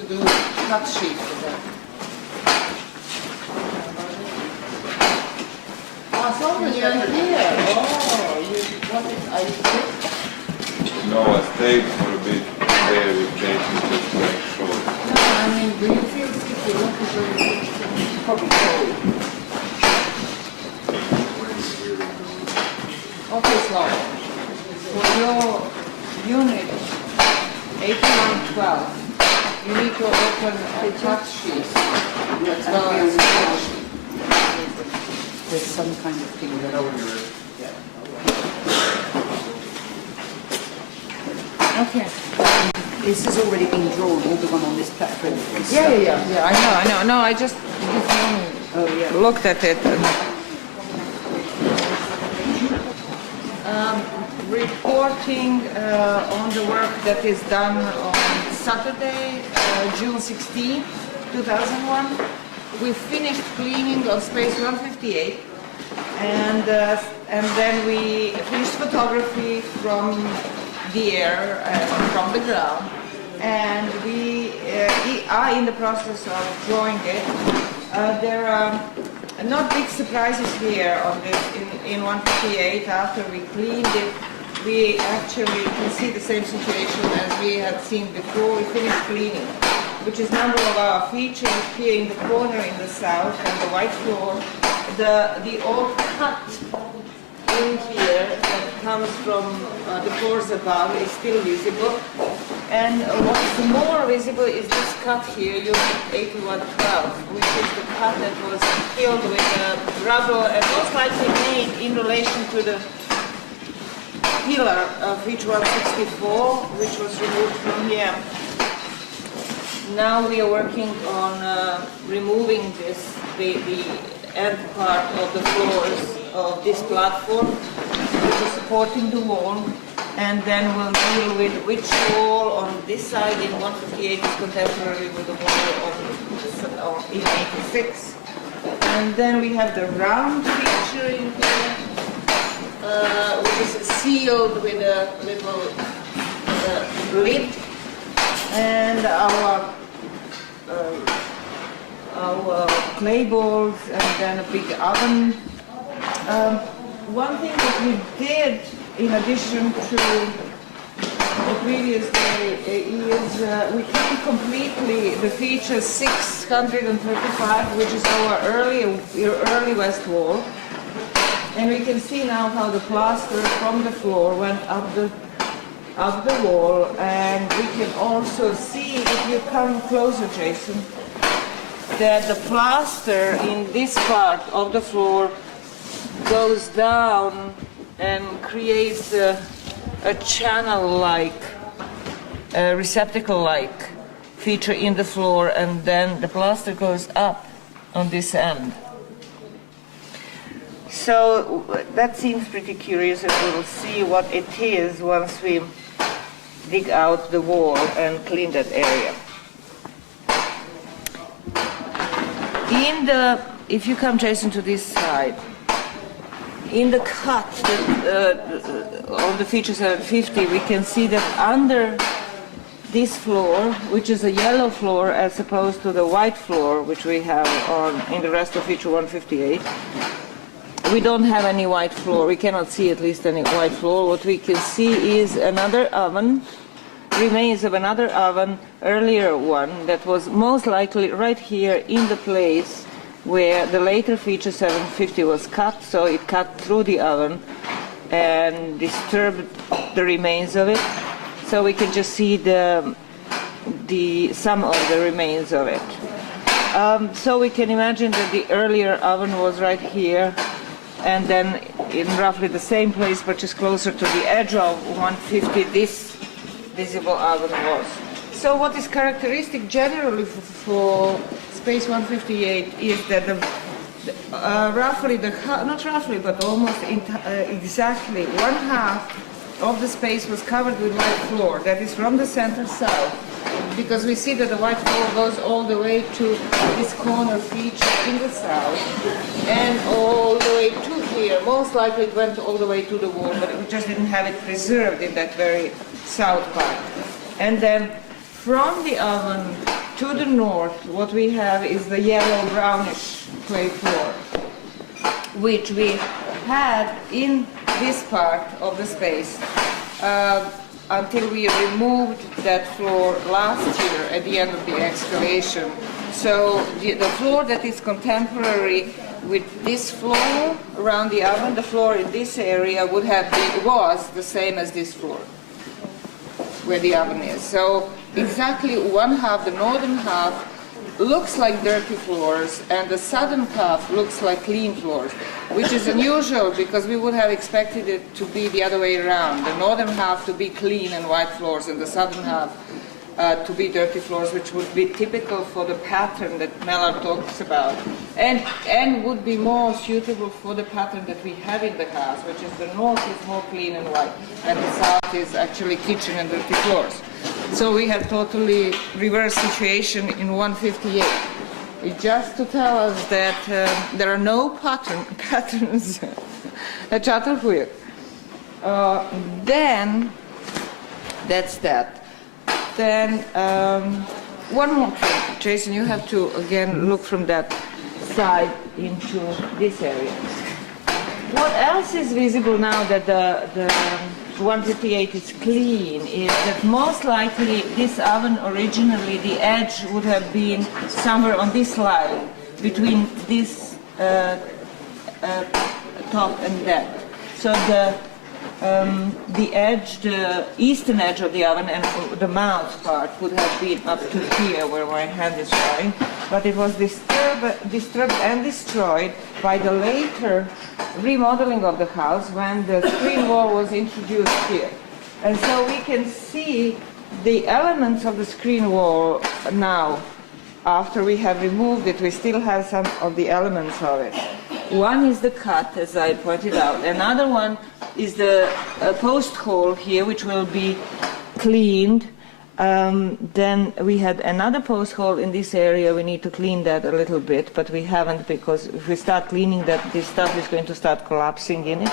to do cut sheet with them. Oh, so when you're here, you wanted ice cream? No, I stayed for a bit there with Jason just to make sure. No, I mean, do you feel sick? You want to go probably cold. Okay, slow. For your unit 8112, you need to open a cut sheet as well as a cut sheet. There's some kind of thing that Okay. this has already been drawn, all the one on this platform. Yeah, I know. No, I just looked at it. Reporting on the work that is done on Saturday, June 16, 2001. We finished cleaning of space 158, and then we finished photography from the air, from the ground, and we are in the process of drawing it. There are not big surprises here on this in 158. After we cleaned it, we actually can see the same situation as we had seen before we finished cleaning, which is number of our features here in the corner in the south and the white floor. The old cut in here that comes from the floors above is still visible, and what's more visible is this cut here, unit 8112, which is the cut that was filled with rubble and most likely made in relation to the pillar of feature 164, which was removed from here. Now we are working on removing the end part of the floors of this platform, which is supporting the wall, and then we'll deal with which wall on this side in 158 is contemporary with the wall in 86. And then we have the round feature in here, which is sealed with a little lid, and our clay balls, and then a big oven. One thing that we did in addition to the previous day is we cleaned completely the feature 635, which is our early west wall. And we can see now how the plaster from the floor went up the wall, and we can also see, if you come closer, Jason, that the plaster in this part of the floor goes down and creates a channel-like, receptacle-like feature in the floor, and then the plaster goes up on this end. So that seems pretty curious, and we'll see what it is once we dig out the wall and clean that area. If you come, Jason, to this side, in the cut of the feature 750, we can see that under this floor, which is a yellow floor as opposed to the white floor which we have in the rest of feature 158, we don't have any white floor. We cannot see at least any white floor. What we can see is another oven, remains of another oven, earlier one, that was most likely right here in the place where the later feature 750 was cut, so it cut through the oven and disturbed the remains of it. So we can just see some of the remains of it. So we can imagine that the earlier oven was right here, and then in roughly the same place, but just closer to the edge of 150, this visible oven was. So what is characteristic generally for space 158 is that not roughly, but almost exactly one half of the space was covered with white floor. That is from the center south, because we see that the white floor goes all the way to this corner feature in the south and all the way to here. Most likely it went all the way to the wall, but we just didn't have it preserved in that very south part. And then from the oven to the north, what we have is the yellow brownish clay floor, which we had in this part of the space until we removed that floor last year at the end of the excavation. So the floor that is contemporary with this floor around the oven, the floor in this area was the same as this floor where the oven is. So exactly one half, the northern half, looks like dirty floors, and the southern half looks like clean floors, which is unusual because we would have expected it to be the other way around. The northern half to be clean and white floors, and the southern half to be dirty floors, which would be typical for the pattern that Mellor talks about, and would be more suitable for the pattern that we have in the house, which is the north is more clean and white, and the south is actually kitchen and dirty floors. So we have totally reverse situation in 158. It's just to tell us that there are no patterns at Çatalhöyük. Then, that's that. Then, one more thing. Jason, you have to, again, look from that side into this area. What else is visible now that the 158 is clean is that most likely this oven originally, the edge would have been somewhere on this line, between this top and that. So the edge, the eastern edge of the oven and the mouth part would have been up to here where my hand is showing, but it was disturbed and destroyed by the later remodeling of the house when the screen wall was introduced here. And so we can see the elements of the screen wall now. After we have removed it, we still have some of the elements of it. One is the cut, as I pointed out. Another one is the post hole here, which will be cleaned. Then we had another post hole in this area. We need to clean that a little bit, but we haven't, because if we start cleaning that, this stuff is going to start collapsing in it.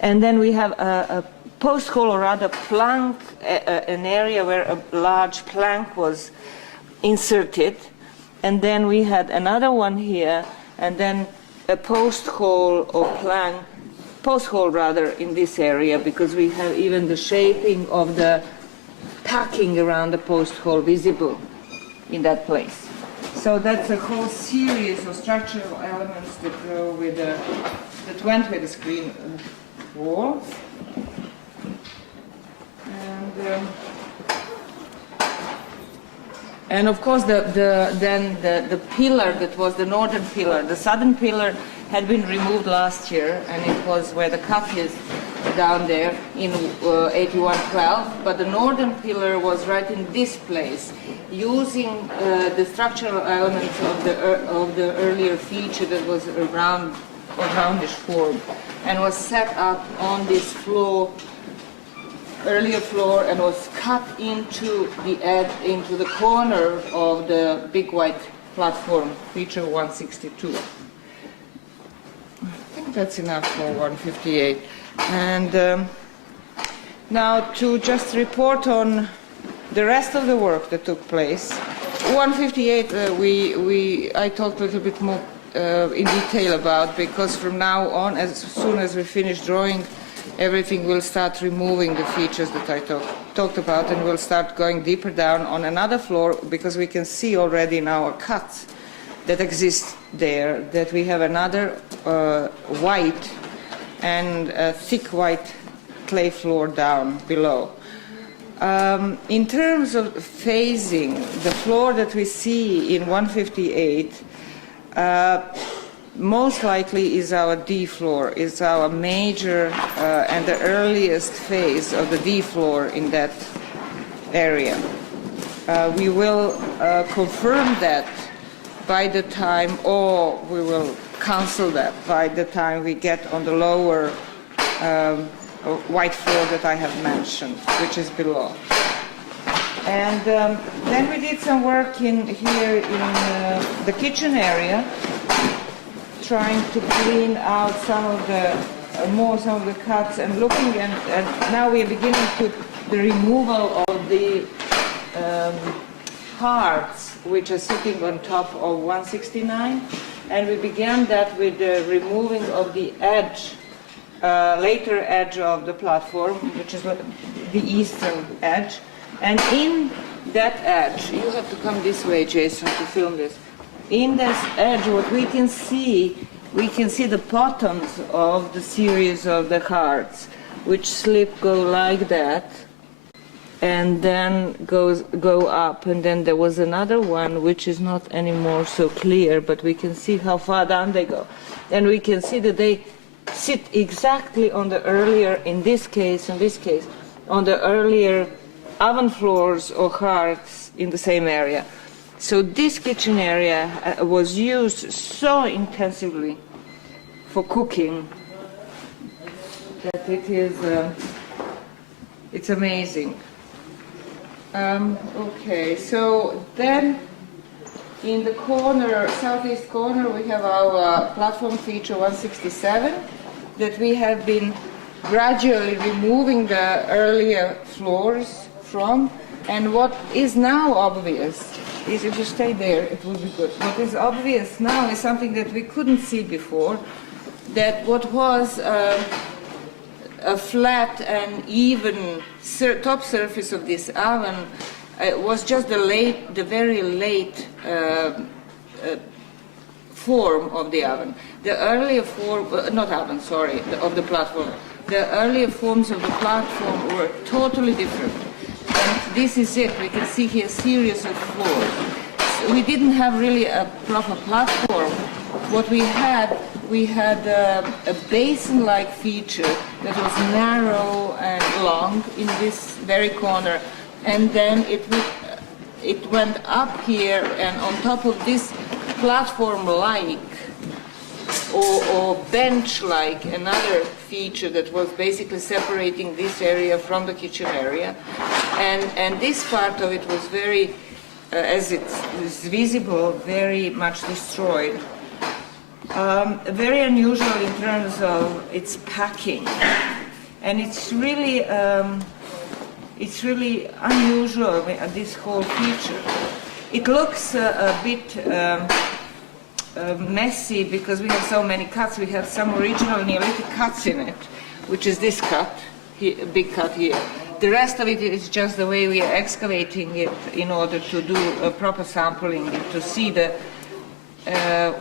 And then we have a post hole, or rather plank, an area where a large plank was inserted. And then we had another one here, and then a post hole or plank, post hole rather, in this area, because we have even the shaping of the packing around the post hole visible in that place. So that's a whole series of structural elements that go with that went with the screen wall. And of course, the pillar that was the northern pillar, the southern pillar had been removed last year, and it was where the cut is down there in 8112. But the northern pillar was right in this place, using the structural elements of the earlier feature that was a roundish form, and was set up on this floor. Earlier floor, and was cut into the edge, into the corner of the big white platform, feature 162. I think that's enough for 158. And now to just report on the rest of the work that took place. 158 I talked a little bit more in detail about, because from now on, as soon as we finish drawing everything, will start removing the features that I talked about, and we'll start going deeper down on another floor, because we can see already in our cuts that exist there that we have another white and thick white clay floor down below. In terms of phasing, the floor that we see in 158 most likely is our D floor, is our major and the earliest phase of the D floor in that area. We will confirm that by the time, or we will cancel that by the time we get on the lower white floor that I have mentioned, which is below. And then we did some work here in the kitchen area, trying to clean out some of the cuts, and looking, and now we are beginning to the removal of the hearts which are sitting on top of 169, and we began that with the removing of the edge, later edge of the platform, which is the eastern edge. And in that edge, you have to come this way, Jason, to film this. In this edge, what we can see the bottoms of the series of the hearts, which go like that, and then go up. And then there was another one which is not anymore so clear, but we can see how far down they go. And we can see that they sit exactly on the earlier, in this case, on the earlier oven floors or hearths in the same area. So this kitchen area was used so intensively for cooking that it's amazing. Okay, so then in the corner, southeast corner, we have our platform feature 167 that we have been gradually removing the earlier floors from. And what is now obvious is, if you stay there, it will be good. What is obvious now is something that we couldn't see before, that what was a flat and even top surface of this oven was just the very late form of the oven. The earlier form, of the platform. The earlier forms of the platform were totally different. And this is it. We can see here a series of floors. So we didn't have really a proper platform. What we had a basin-like feature that was narrow and long in this very corner, and then it went up here, and on top of this platform-like or bench-like, another feature that was basically separating this area from the kitchen area, and this part of it was very, as it is visible, very much destroyed. Very unusual in terms of its packing, and it's really unusual, this whole feature. It looks a bit messy because we have so many cuts. We have some original Neolithic cuts in it, which is this cut, a big cut here. The rest of it is just the way we are excavating it in order to do a proper sampling, to see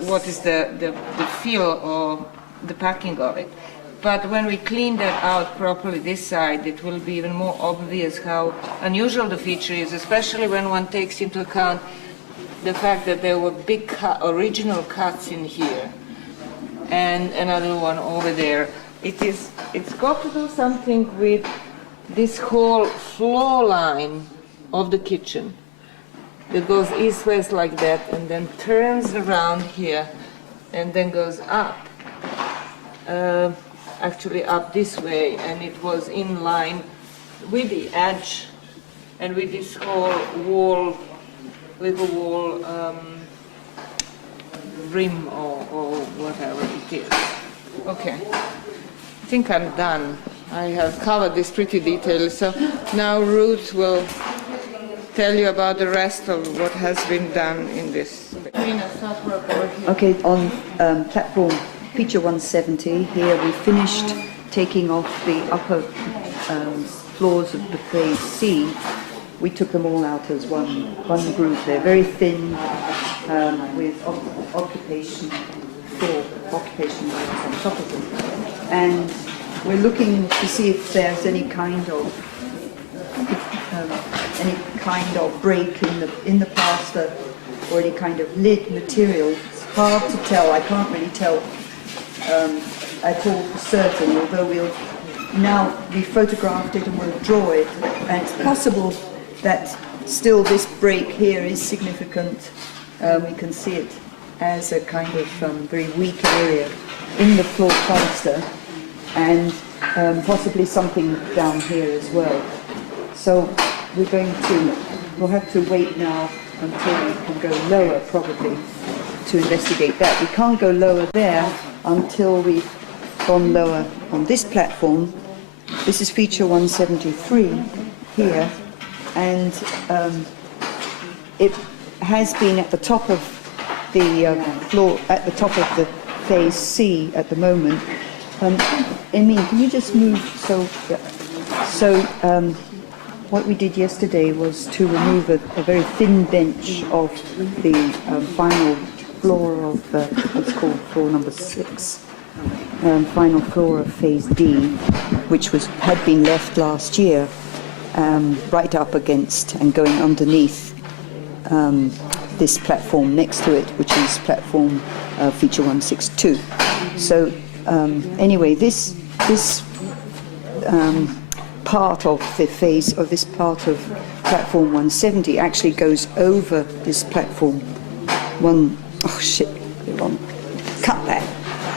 what is the feel or the packing of it. But when we clean that out properly, this side, it will be even more obvious how unusual the feature is, especially when one takes into account the fact that there were big original cuts in here and another one over there. It's got to do something with this whole floor line of the kitchen that goes east-west like that and then turns around here and then goes up, actually up this way, and it was in line with the edge and with this whole wall, little wall rim or whatever it is. Okay, I think I'm done. I have covered this pretty detailed, so now Ruth will tell you about the rest of what has been done in this. Okay, on platform feature 170, here we finished taking off the upper floors of buffet C. We took them all out as one group. They're very thin, with occupation on top of them. And we're looking to see if there's any kind of break in the plaster or any kind of lid material. It's hard to tell. I can't really tell at all for certain, although we photographed it and we'll draw it, and it's possible that still this break here is significant. We can see it as a kind of very weak area in the floor plaster, and possibly something down here as well. So we'll have to wait now until we can go lower, probably, to investigate that. We can't go lower there until we've gone lower on this platform. This is feature 173 here, and it has been at the top of the floor, at the top of the phase C at the moment. Emin, can you just move? What we did yesterday was to remove a very thin bench of the final floor of what's called floor number 6, final floor of phase D, which had been left last year, right up against and going underneath this platform next to it, which is platform feature 162. So anyway, this part of the phase of this part of platform 170 actually goes over this platform cut that.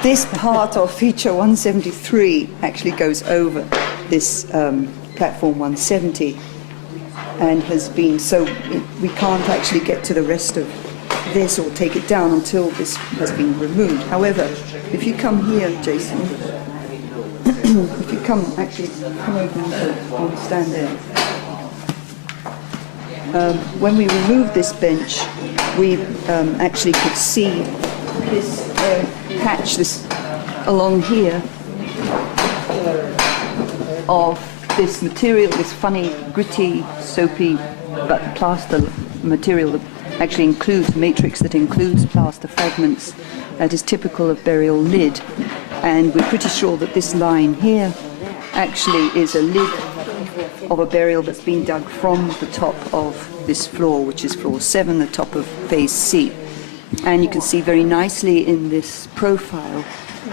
This part of feature 173 actually goes over this platform 170 and has been, so we can't actually get to the rest of this or take it down until this has been removed. However, if you come here, Jason, if you come over and stand there. When we removed this bench, we actually could see this patch, this along here, of this material, this funny, gritty, soapy, but plaster material that actually includes matrix, that includes plaster fragments, that is typical of burial lid. And we're pretty sure that this line here actually is a lid of a burial that's been dug from the top of this floor, which is floor 7, the top of phase C. And you can see very nicely in this profile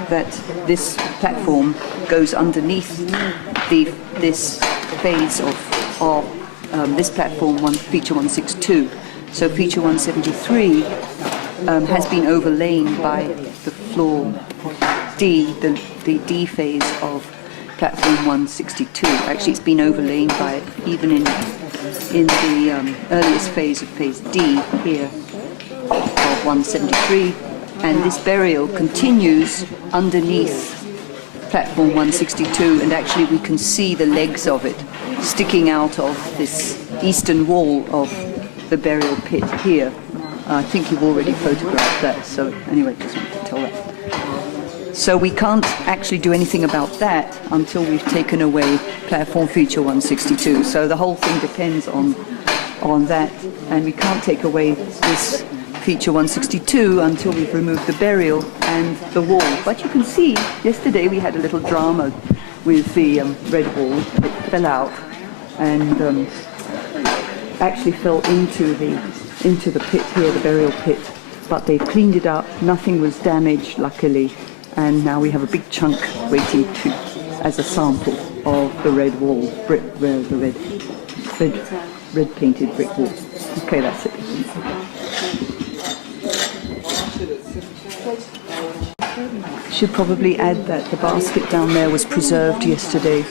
that this platform goes underneath this phase of this platform, feature 162. So feature 173 has been overlain by the floor D, the D phase of platform 162. Actually, it's been overlain by it even in the earliest phase of phase D here of 173, and this burial continues underneath platform 162, and actually we can see the legs of it sticking out of this eastern wall of the burial pit here. I think you've already photographed that, so anyway, just wanted to tell that. So we can't actually do anything about that until we've taken away platform feature 162. So the whole thing depends on that, and we can't take away this feature 162 until we've removed the burial and the wall. But you can see, yesterday we had a little drama with the red wall. It fell out and actually fell into the pit here, the burial pit. But they've cleaned it up. Nothing was damaged, luckily. And now we have a big chunk waiting as a sample of the red wall, the red painted brick wall. Okay, that's it. Should probably add that the basket down there was preserved yesterday,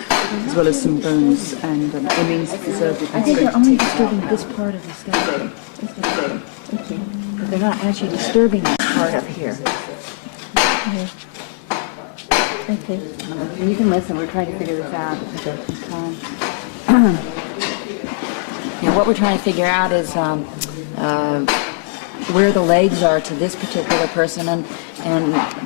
as well as some bones, and it means preserved it. I think they're only disturbing this part of the skeleton. Okay. But they're not actually disturbing this part up here. Okay. You can listen. We're trying to figure this out. What we're trying to figure out is where the legs are to this particular person, and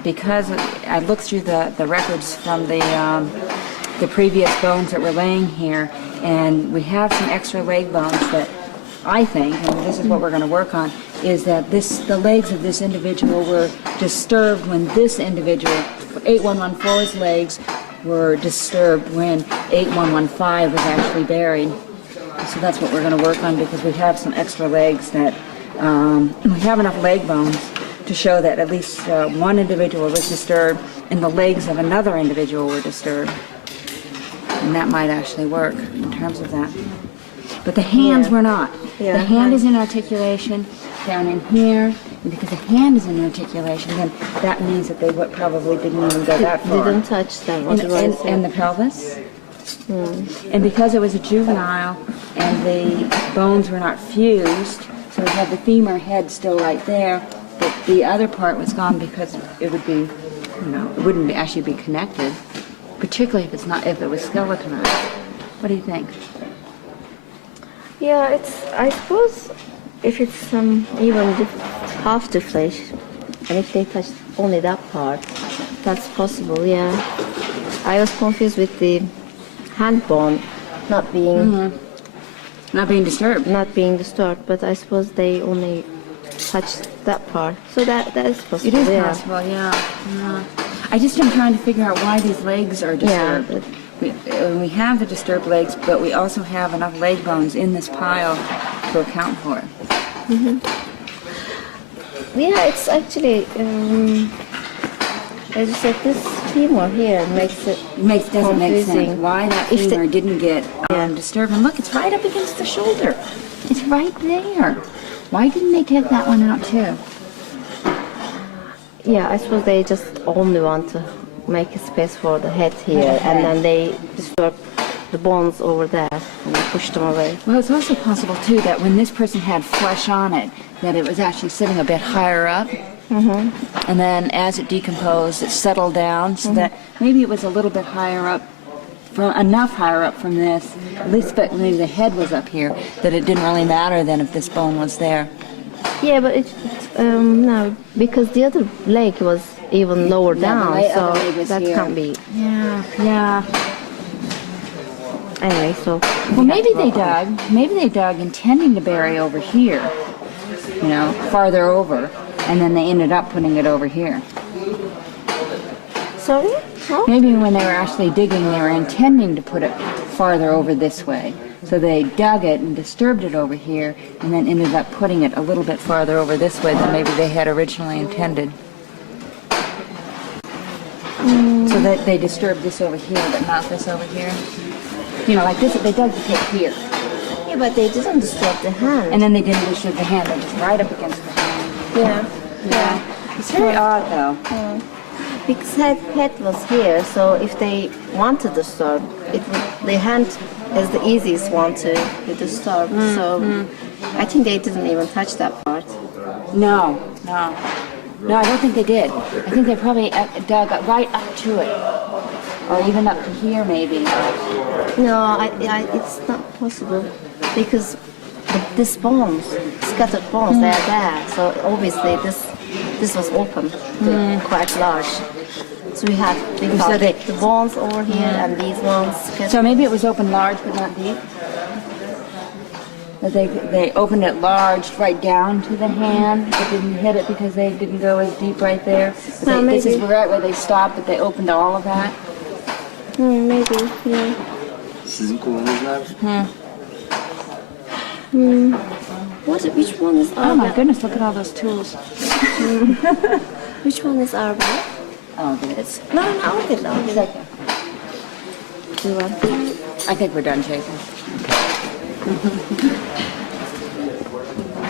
because I looked through the records from the previous bones that were laying here, and we have some extra leg bones that I think, and this is what we're going to work on, is that the legs of this individual were disturbed when this individual, 8114's legs were disturbed when 8115 was actually buried. So that's what we're going to work on, because we have some extra legs that we have enough leg bones to show that at least one individual was disturbed and the legs of another individual were disturbed. And that might actually work in terms of that. But the hands were not. Yeah. The hand is in articulation down in here, and because the hand is in articulation, then that means that they probably didn't even go that far. Didn't touch them. And the pelvis. And because it was a juvenile and the bones were not fused, so we have the femur head still right there, but the other part was gone because it would be, it wouldn't actually be connected, particularly if it was skeletonized. What do you think? Yeah, I suppose if it's even half the flesh, and if they touch only that part, that's possible. Yeah, I was confused with the hand bone not being Not being disturbed. but I suppose they only touched that part, so that is possible. It is yeah. possible, yeah. I just am trying to figure out why these legs are disturbed. Yeah, We have the disturbed legs, but we also have enough leg bones in this pile to account for it. Yeah, it's actually, as you said, this femur here makes it Doesn't make sense confusing. why that If the- femur didn't get disturbed. And look, it's right up against the shoulder. It's right there. Why didn't they take that one out too? Yeah, I suppose they just only want to make a space for the head here, and then they disturb the bones over there, and they push them away. Well, it's also possible too that when this person had flesh on it, that it was actually sitting a bit higher up. And then as it decomposed, it settled down, so that maybe it was a little bit higher up, enough higher up from this, at least but maybe the head was up here, that it didn't really matter then if this bone was there. Yeah, but no, because the other leg was even lower down, the so other leg was that here. can't be. Yeah. Anyway, so Well, maybe they dug intending to bury over here, farther over, and then they ended up putting it over here. sorry. Huh? Maybe when they were actually digging, they were intending to put it farther over this way. So they dug it and disturbed it over here, and then ended up putting it a little bit farther over this way than maybe they had originally intended. So that they disturbed this over here, but not this over here. Like this, they dug the pit here. Yeah, but they didn't disturb the hand. And then they didn't disturb the hand, they just right up against the hand. Yeah. It's very odd, though. Because head was here, so if they want to disturb, the hand is the easiest one to disturb. So I think they didn't even touch that part. No, I don't think they did. I think they probably dug right up to it, or even up to here, maybe. No, it's not possible because these bones, scattered bones, they are there. So obviously this was open, quite large. So we had the bones over here and these ones. So maybe it was open large but not deep. But they opened it large right down to the hand, but didn't hit it because they didn't go as deep right there. Well, This is maybe. right where they stopped, but they opened all of that. Maybe, yeah. Sizin kolunuz nerede? Which one is Oh my our? goodness, look at all those tools. Which one is our bag? Oh, it's No, I'll get it. second. I think we're done, Jason.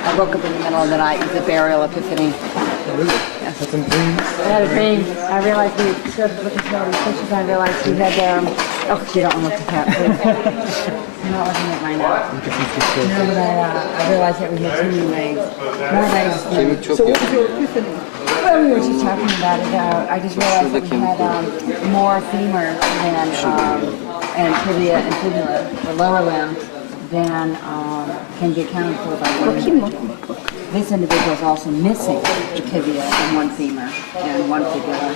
I woke up in the middle of the night with a burial epiphany. Had some dreams. I had a dream. I realized we started looking at all these pictures. I realized we had, oh, you don't want to look at that, please. I'm not looking at mine now. No, but I realized that we had too many legs. More legs than... Kemik çok yakın. Well, we were just talking about it. I just realized that we had more femur than, and tibia and fibula, the lower limb, than can be accounted for by one individual. This individual is also missing a tibia and one femur and one fibula.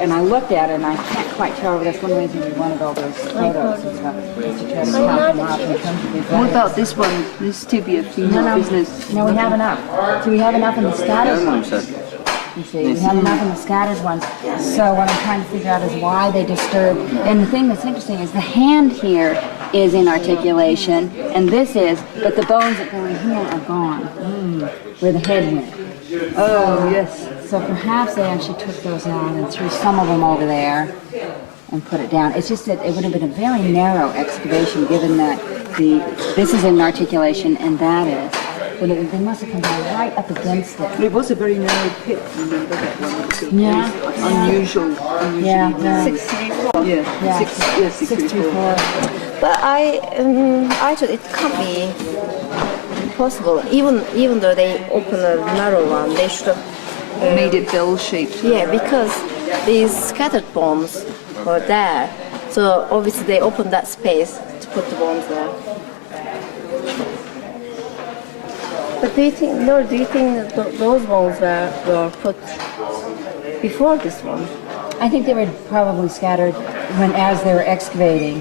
And I looked at it and I can't quite tell if that's one reason we wanted all those photos and stuff, just to try to count them up and come to these What legs. about this one, this tibia femur business? No, we have enough. So we have enough in the scattered ones. You see, we have enough in the scattered ones. So what I'm trying to figure out is why they disturb. And the thing that's interesting is the hand here is in articulation, and this is, but the bones that go in here are gone, where the head went. Oh, yes. So perhaps they actually took those out and threw some of them over there and put it down. It's just that it would have been a very narrow excavation, given that this is in articulation and that is. But they must have come down right up against it. It was a very narrow pit, remember that one? Yeah. Unusually Yeah. narrow. 634. Yeah, 634. But I thought it can't be possible. Even though they open a narrow one, they should have Made it bell-shaped. Yeah, because these scattered bones were there, so obviously they opened that space to put the bones there. But do you think that those bones were put before this one? I think they were probably scattered as they were excavating,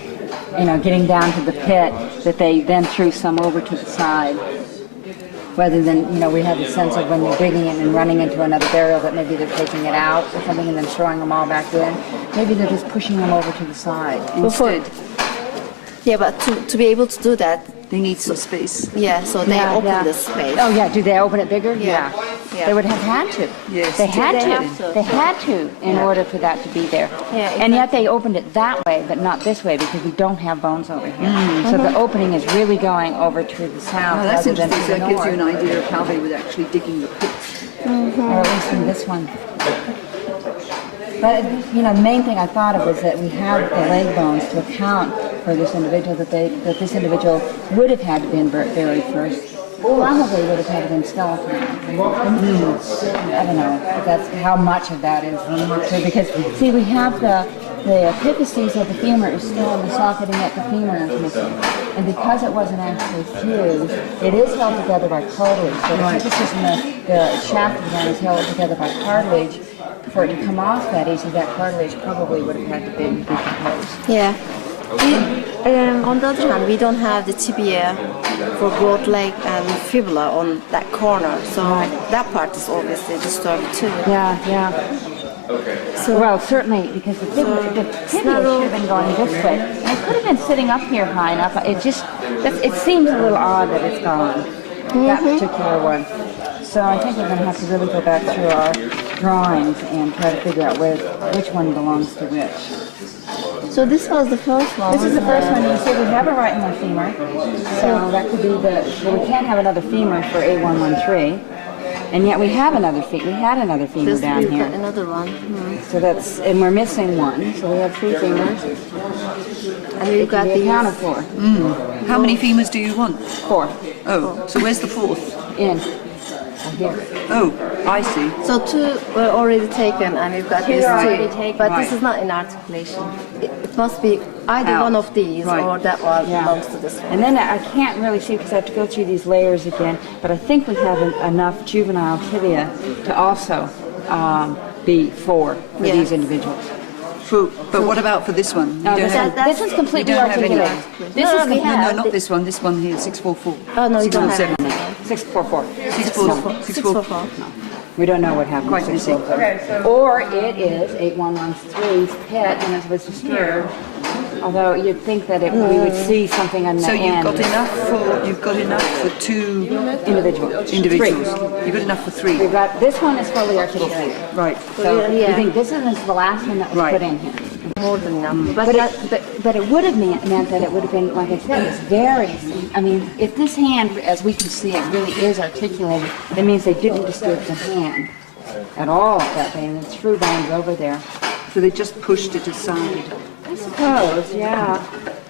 getting down to the pit, that they then threw some over to the side. Rather than, we have the sense of when they're digging it and running into another burial that maybe they're taking it out or something and then throwing them all back in. Maybe they're just pushing them over to the side instead. Yeah, but to be able to do that, They need some space. yeah, so they open the space. Oh yeah, do they open it bigger? Yeah. They would have had to. Yes. They had They to. have to. They had to in order for that to be there. Yeah, And yet they opened it that way, but not this way because we don't have bones over here. So the opening is really going over to the south Oh, that's rather than interesting. to So the it gives you north. an idea of how they were actually digging the pits. Or at least in this one. But the main thing I thought of was that we have the leg bones to account for this individual, that this individual would have had to been buried first. Probably would have had to been skeleton. I don't know if that's how much of that is true, because see, we have the epiphyses of the femur is still in the socket, and yet the femur is missing. And because it wasn't actually fused, it is held together by cartilage. So the epiphysis and the shaft of the bone is held together by cartilage. For it to come off that easy, that cartilage probably would have had to be decomposed. Yeah. On the other hand, we don't have the tibia for both leg and fibula on that corner, so that part is obviously disturbed too. Yeah. So, Well, certainly, because the tibia should have been going this way. And it could have been sitting up here high enough. It seems a little odd that it's gone, that particular one. So I think we're going to have to really go back through our drawings and try to figure out which one belongs to which. so this was the first one. This is the first one. You see, we have a right in the femur, so that could be well, we can't have another femur for A113, and yet we have another femur. We had another femur This down we've here. got another one. So and we're missing one, so we have 3 femurs. And we've got Be these. accounted for. How many femurs do you want? 4 Oh, so where's the fourth? in. Here. Oh, I see. So 2 were already taken, and we've got 2 these are already 2. taken. But Right. this is not in articulation. It must be either Out. one of these Right. or that one Yeah. belongs to this one. And then I can't really see because I have to go through these layers again, but I think we have enough juvenile tibia to also be 4 for Yeah. these individuals. But what about for this one? You No, don't this, have, this one's completely you don't have any- articulated. This No, is we complete- have. no, not this one. This one here, 644. Oh, no, you don't have 647. any. 644. 644. We don't know what happened. Quite to missing. 644. Or it is 8113's pit and it was disturbed. Although you'd think that we would see something on the So end. you've got enough for 2 individuals. individuals. 3. You've got enough for 3. We've got this one is fully articulated. Right. So Yeah. you think this is the last one that was Right. put in here. More than enough. But it would have meant that it would have been, like I said, it's very, I mean, if this hand, as we can see, it really is articulated, that means they didn't disturb the hand at all that day, and it threw bones over there. So they just pushed it aside. I suppose, yeah.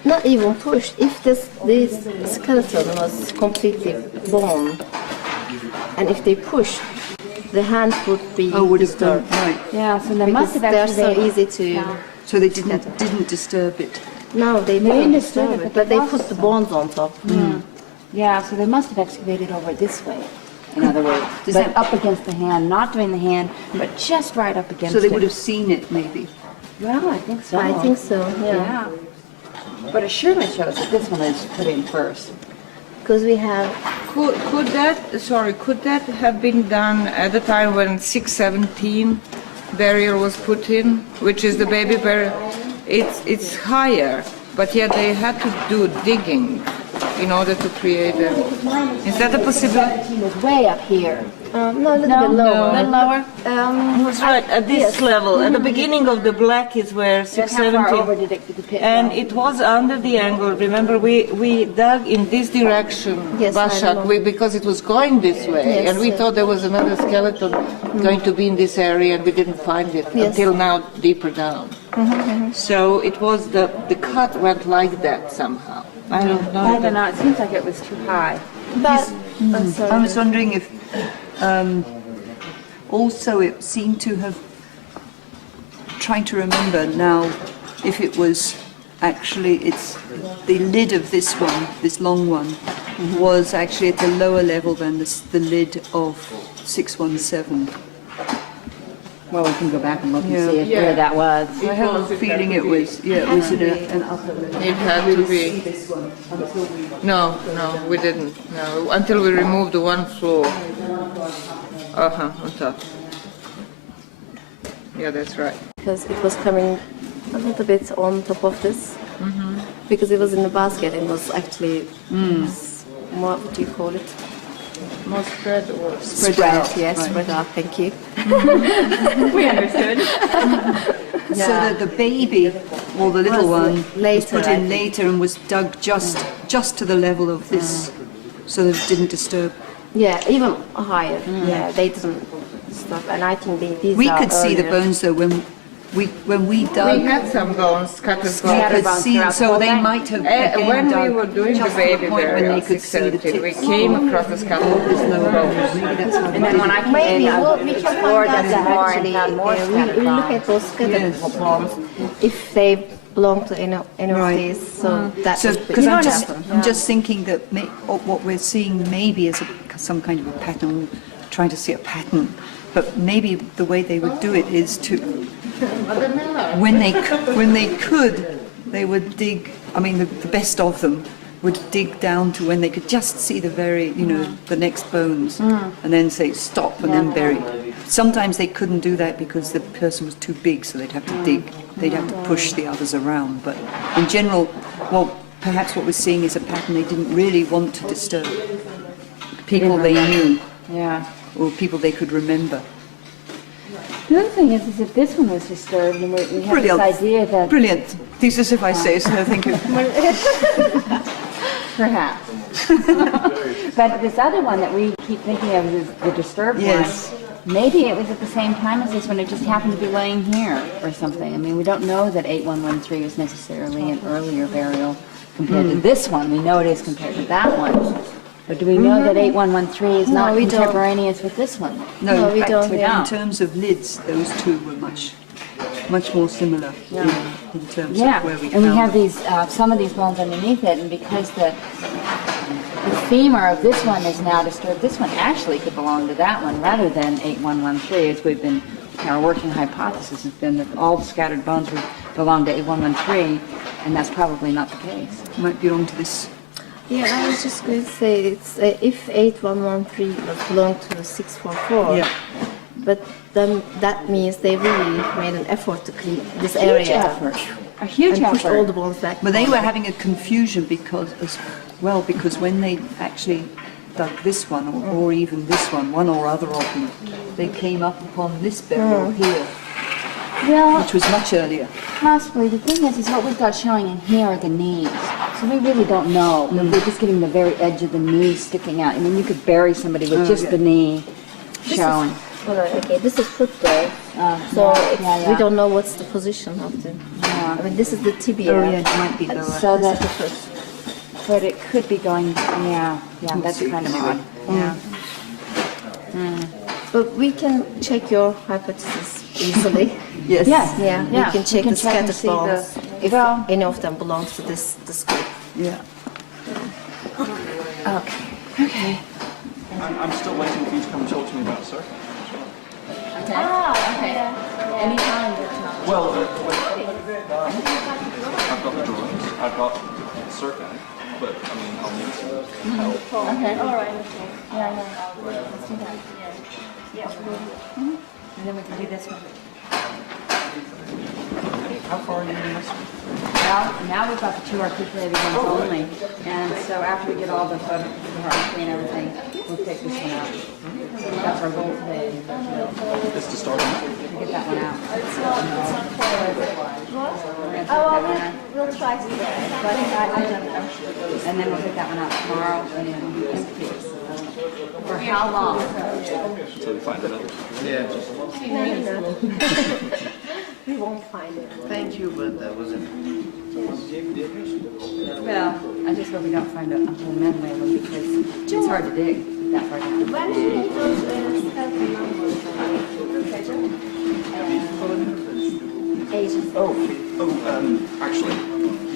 Not even pushed. If this skeleton was completely bone, and if they pushed, the hand would be Would have done. disturbed. Right. Yeah, so they Because must have they're so actually... easy to. Yeah. So they didn't disturb it. No, they didn't didn't disturb disturb it, it, but but they they put the bones on top. Yeah, so they must have excavated over this way, in other words. Does But that- up against the hand, not doing the hand, but just right up against So they it. would have seen it, maybe. Well, I think so. I think so. Yeah, Yeah. But it surely shows that this one is put in first. because we have. Could that have been done at the time when 617 barrier was put in, which is the baby barrier? It's higher, but yet they had to do digging in order to create a. Is that a possibility? It was way up here. No, a little bit lower. A little lower? That's right, at this level, at the beginning of the black is where That's how far over 670. did the pit And go? it was under the angle, remember, we dug in this direction, Yes, I Bashak, remember. because it was going this way, Yes, and we yes. thought there was another skeleton going to be in this area, and we didn't find it Yes. until now, deeper down. So it was the cut went like that somehow. I don't know. I don't know, it seems like it was too high. But I was wondering if also it seemed to have, trying to remember now, if it was actually, it's the lid of this one, this long one, was actually at a lower level than the lid of 617. Well, we can go back and look and Yeah. see where that was. I have a feeling it was in an upper level. It had to be. This one until we. No, we didn't. No, until we removed the one floor. On top. Yeah, that's right. Because it was coming a little bit on top of this. Because it was in the basket, it was actually more, what do you call it? More spread or Spread out, yes, spread out, thank you. We understood. So that the baby, or the little Was one, later, was put I in think. later and was dug just to the level of this, so that it didn't disturb. Yeah, even higher. Yeah, they didn't stop, and I think these We are could see the earlier. bones though when we dug. we had some bones, scattered We bones. could bones see, throughout the so whole they thing. might have again When we dug were doing the just to baby point when burial, they could see the 617, we tips. came across a scattered bones. Maybe that's how And then when I came Maybe in, we can explored find out that that more actually, and found more scattered we look bones. at those scattered Yes. bones, if they belong to any of Right. these, so that So, would be because happen. I'm just thinking that what we're seeing maybe is some kind of a pattern, trying to see a pattern, but maybe the way they would do it is to, when they could, they would dig. I mean, the best of them would dig down to when they could just see the very, the next bones, and then say stop and then bury. Sometimes they couldn't do that because the person was too big, so they'd have to dig. They'd have to push the others around. But in general, well, perhaps what we're seeing is a pattern they didn't really want to disturb. People they knew, Yeah. or people they could remember. The other thing is if this one was disturbed, and we have Brilliant. this idea that Brilliant. This is if I say so. Thank you. perhaps. But this other one that we keep thinking of is the disturbed Yes. one. Maybe it was at the same time as this one, it just happened to be laying here or something. I mean, we don't know that 8113 is necessarily an earlier burial compared to this one. We know it is compared to that one. But do we know that 8113 is not we don't. contemporaneous with this one? No, we in fact, don't. We in don't. terms of lids, those two were much more similar in terms Yeah, of where we and found we have them. these, some of these bones underneath it, and because the femur of this one is now disturbed, this one actually could belong to that one rather than 8113, as we've been, our working hypothesis has been that all the scattered bones would belong to 8113, and that's probably not the case. Might belong to this. Yeah, I was just going to say, it's if 8113 belonged to 644, Yeah. but then that means they really made an effort to clean this Huge area effort, a huge and push all effort. the bones back. But they were having a confusion because when they actually dug this one, or even this one or other of them, they came up upon this burial here, Well, which was much earlier. possibly. The thing is what we've got showing in here are the knees. So we really don't know. We're just getting the very edge of the knee sticking out. I mean, you could bury somebody with just the knee showing. Hold on, okay, this is foot there, so yeah. we don't know what's the position of the. I mean, this is the tibia. Oh yeah, it might be lower. So that, but it could be going, that's see. kind of odd. Yeah. But we can check your hypothesis easily. Yes. Yes. Yeah, Yeah, we can check and the scattered see the- bones if well- any of them belongs to this group. Yeah. Okay. I'm still waiting for you to come and talk to me about surfing. Okay. Anytime that's not. Well, I've got the drawings, I've got surfing, but I mean, I'll need to help. Okay. All right. Yeah. Let's do that. And then we can do this one. How far are you in this one? Well, now we've got the two articulated ones only, and so after we get all the photography and everything, we'll take this one out. That's our goal today, Just to start on to get that one out. We'll try to do that. But I don't know. And then we'll take that one out tomorrow, and then we'll do empty. For how long? until we find another. Yeah. We won't find it. Thank you, but that wasn't. Well, I just hope we don't find a whole memory one because it's hard to dig that far down. When should we do the Actually,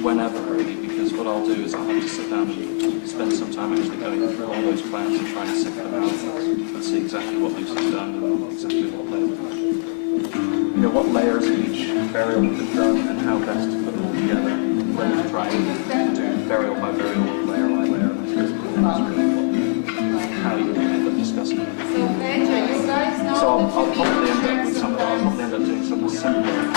whenever, really, because what I'll do is I'll have to sit down and spend some time actually going through all those plans and trying to sift them out and see exactly what Lucy's done and exactly what what layers of each burial have been done and how best to put them all together. When we try and do burial by burial, layer by layer, how you can end up discussing it. So, Petra, you guys know So I'll probably end up with something. I'll probably end up doing something similar.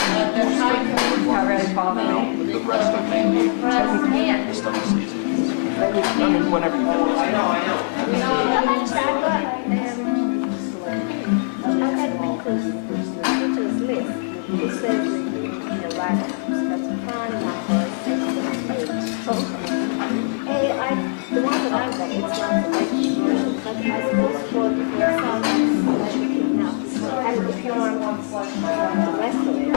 Now, with the rest of mainly the study seasons. I mean, whenever you feel easy. It says in the write-ups that's prime number 668. The one that I've got, it's not the right version, but I suppose for some everything now. And if you want the rest of it,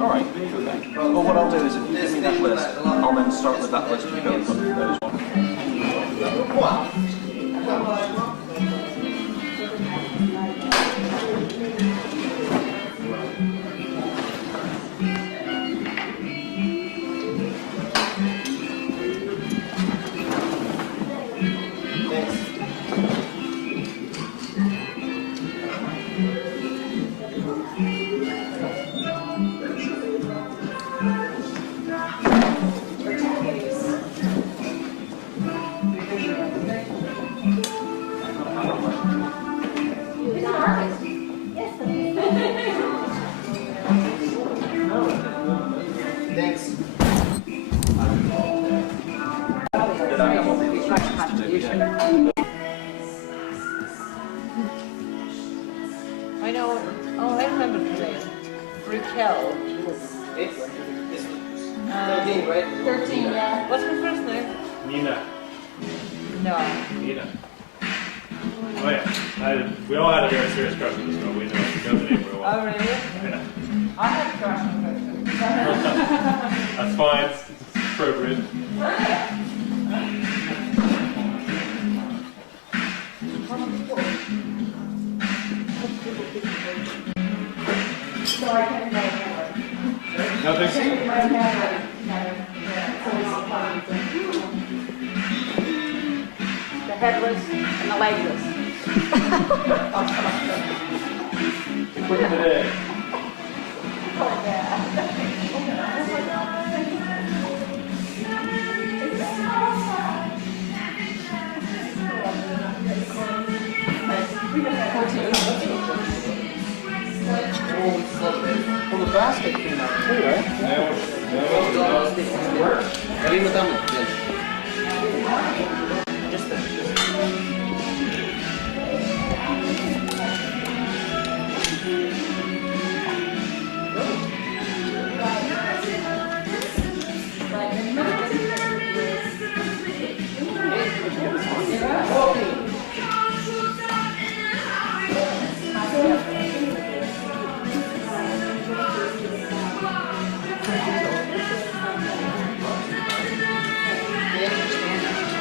All right. Okay. Well, what I'll do is if you give me that list, I'll then start with that list and go with those ones. I know. Oh, I remember the name. Raquel. 13, yeah. What's her first name? Nina. No. Nina. Oh yeah. We all had a very serious crush on this girl. We know the name for a while. Oh, really? Yeah. I had a crush on her too. That's fine. It's appropriate. So I can't go. Nothing? The headless and the legless. Quick of the day. Well, the basket came out too, right?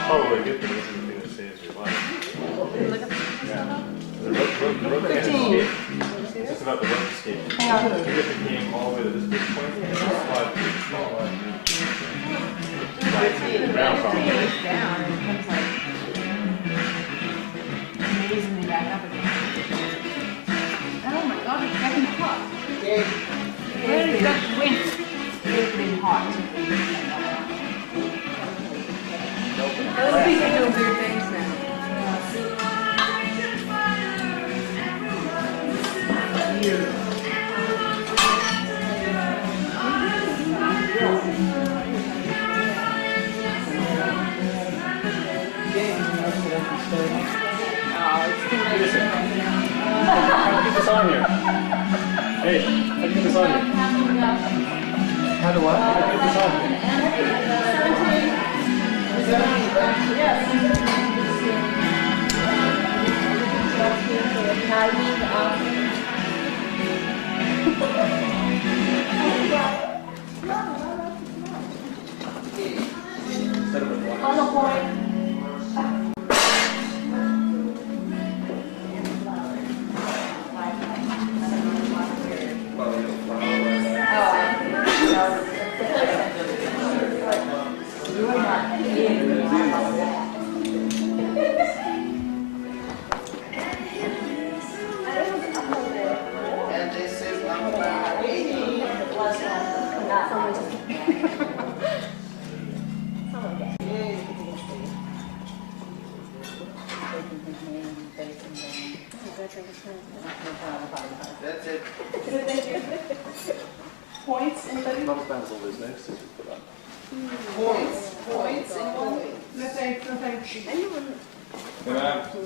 Probably a good thing this is the thing that saves your life. Yeah. The rope escape. It's just about the rope escape. You get the game all the way to this big point. It's just 5 feet small. Ground probably. Down and it comes like amazingly back up again. Oh my God, it's getting hot. Where is that wind? It's been hot. Those people do weird things now. How do you get this on here? Hey, how do you get this on here? How do what? How do you get this on here? Points, anybody? Not as bad as all those notices we put up. Points, anyone? Let's say, Anyone Can I? Oh, it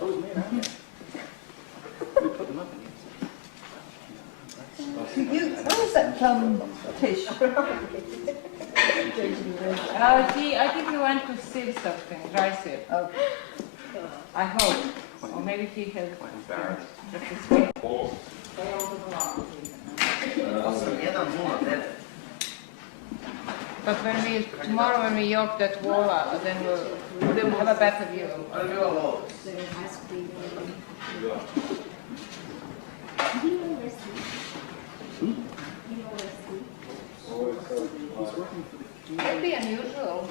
was me and Anna. We put them up in What was that Tish? I think he went to sip something, dry sip. Oh. I hope. Or maybe he has. quite embarrassed. But tomorrow when we yoke that wall out, then we'll have a better view. It'd be unusual.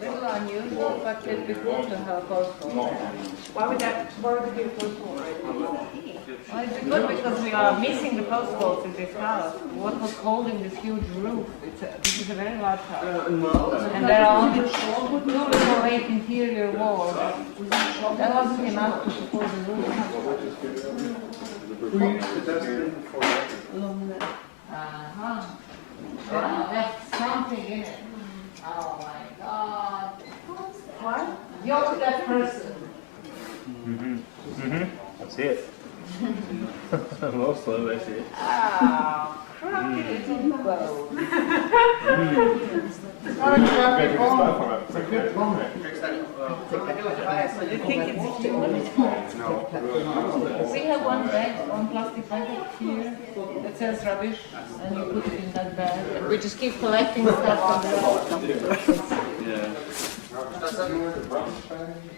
Little unusual, but it'd be cool to have a postcode. Why would it be a postcode? Well, it'd be good because we are missing the postcodes in this house. What was holding this huge roof? This is a very large house. And there are only two little 8 interior walls. That wasn't enough to support the roof. Uh-huh. That's something in it. Oh my God. What? You're that person. I see it. More slow, I see it. Oh, crappy little bow. It's a good moment. We have one bag, one plastic bag here that says rubbish, and you put it in that bag. And we just keep collecting stuff from there. Yeah.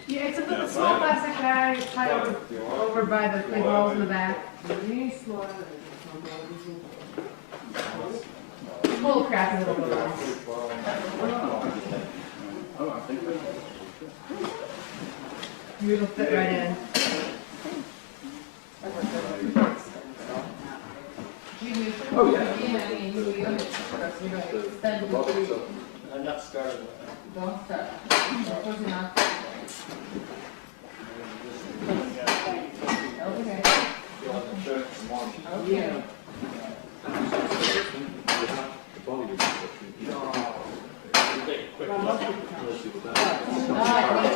Yeah, it's a small plastic bag, it's kind of over by the big holes in the back. Really slow. Full of crappy little bows. You will fit right in. Oh yeah. I'm not starting. Don't start. Of course not. Okay. Okay.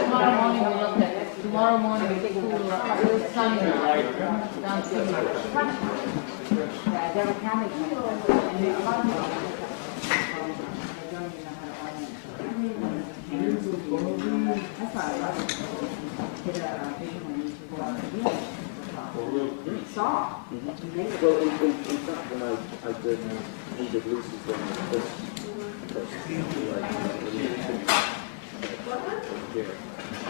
Tomorrow morning we'll look at it. Tomorrow morning we'll cool sunny downstairs. Yeah, there were cameras. That's why I love it. Saw. Well, in fact, when I did Lucy's one, this here,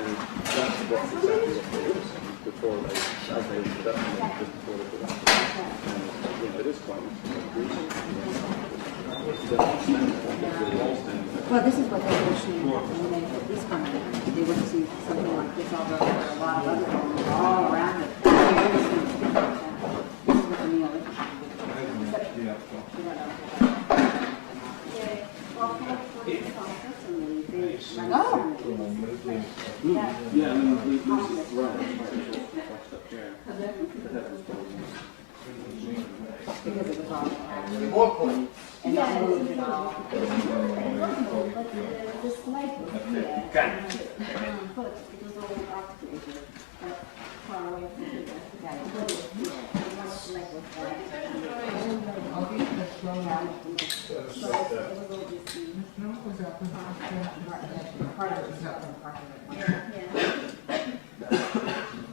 and that's what's exactly what it is before they, as they production, just before the production. And it is quite recent. Well, this is what they were seeing when they put this one in. They would see something like this all over a lot of other homes all around it. This is what the meal is. Oh! Yeah, I mean, Lucy's right, flashed up chair. Because it was all and that moved it all. this light was here. But it was all architecture, far away from here. But it was here. And once the light was there, so it was all just part of it.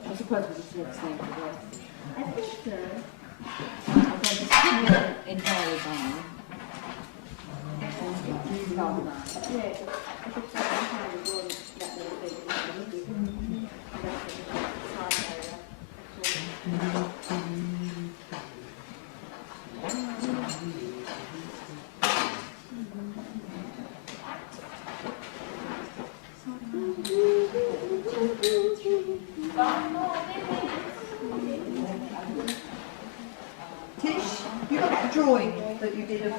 I suppose we just do the same for this. I think so. Entirely gone. It's all gone. Yeah, I think so. I'm trying to go that little bit. That's the hard area. Tish, you got that drawing that you did of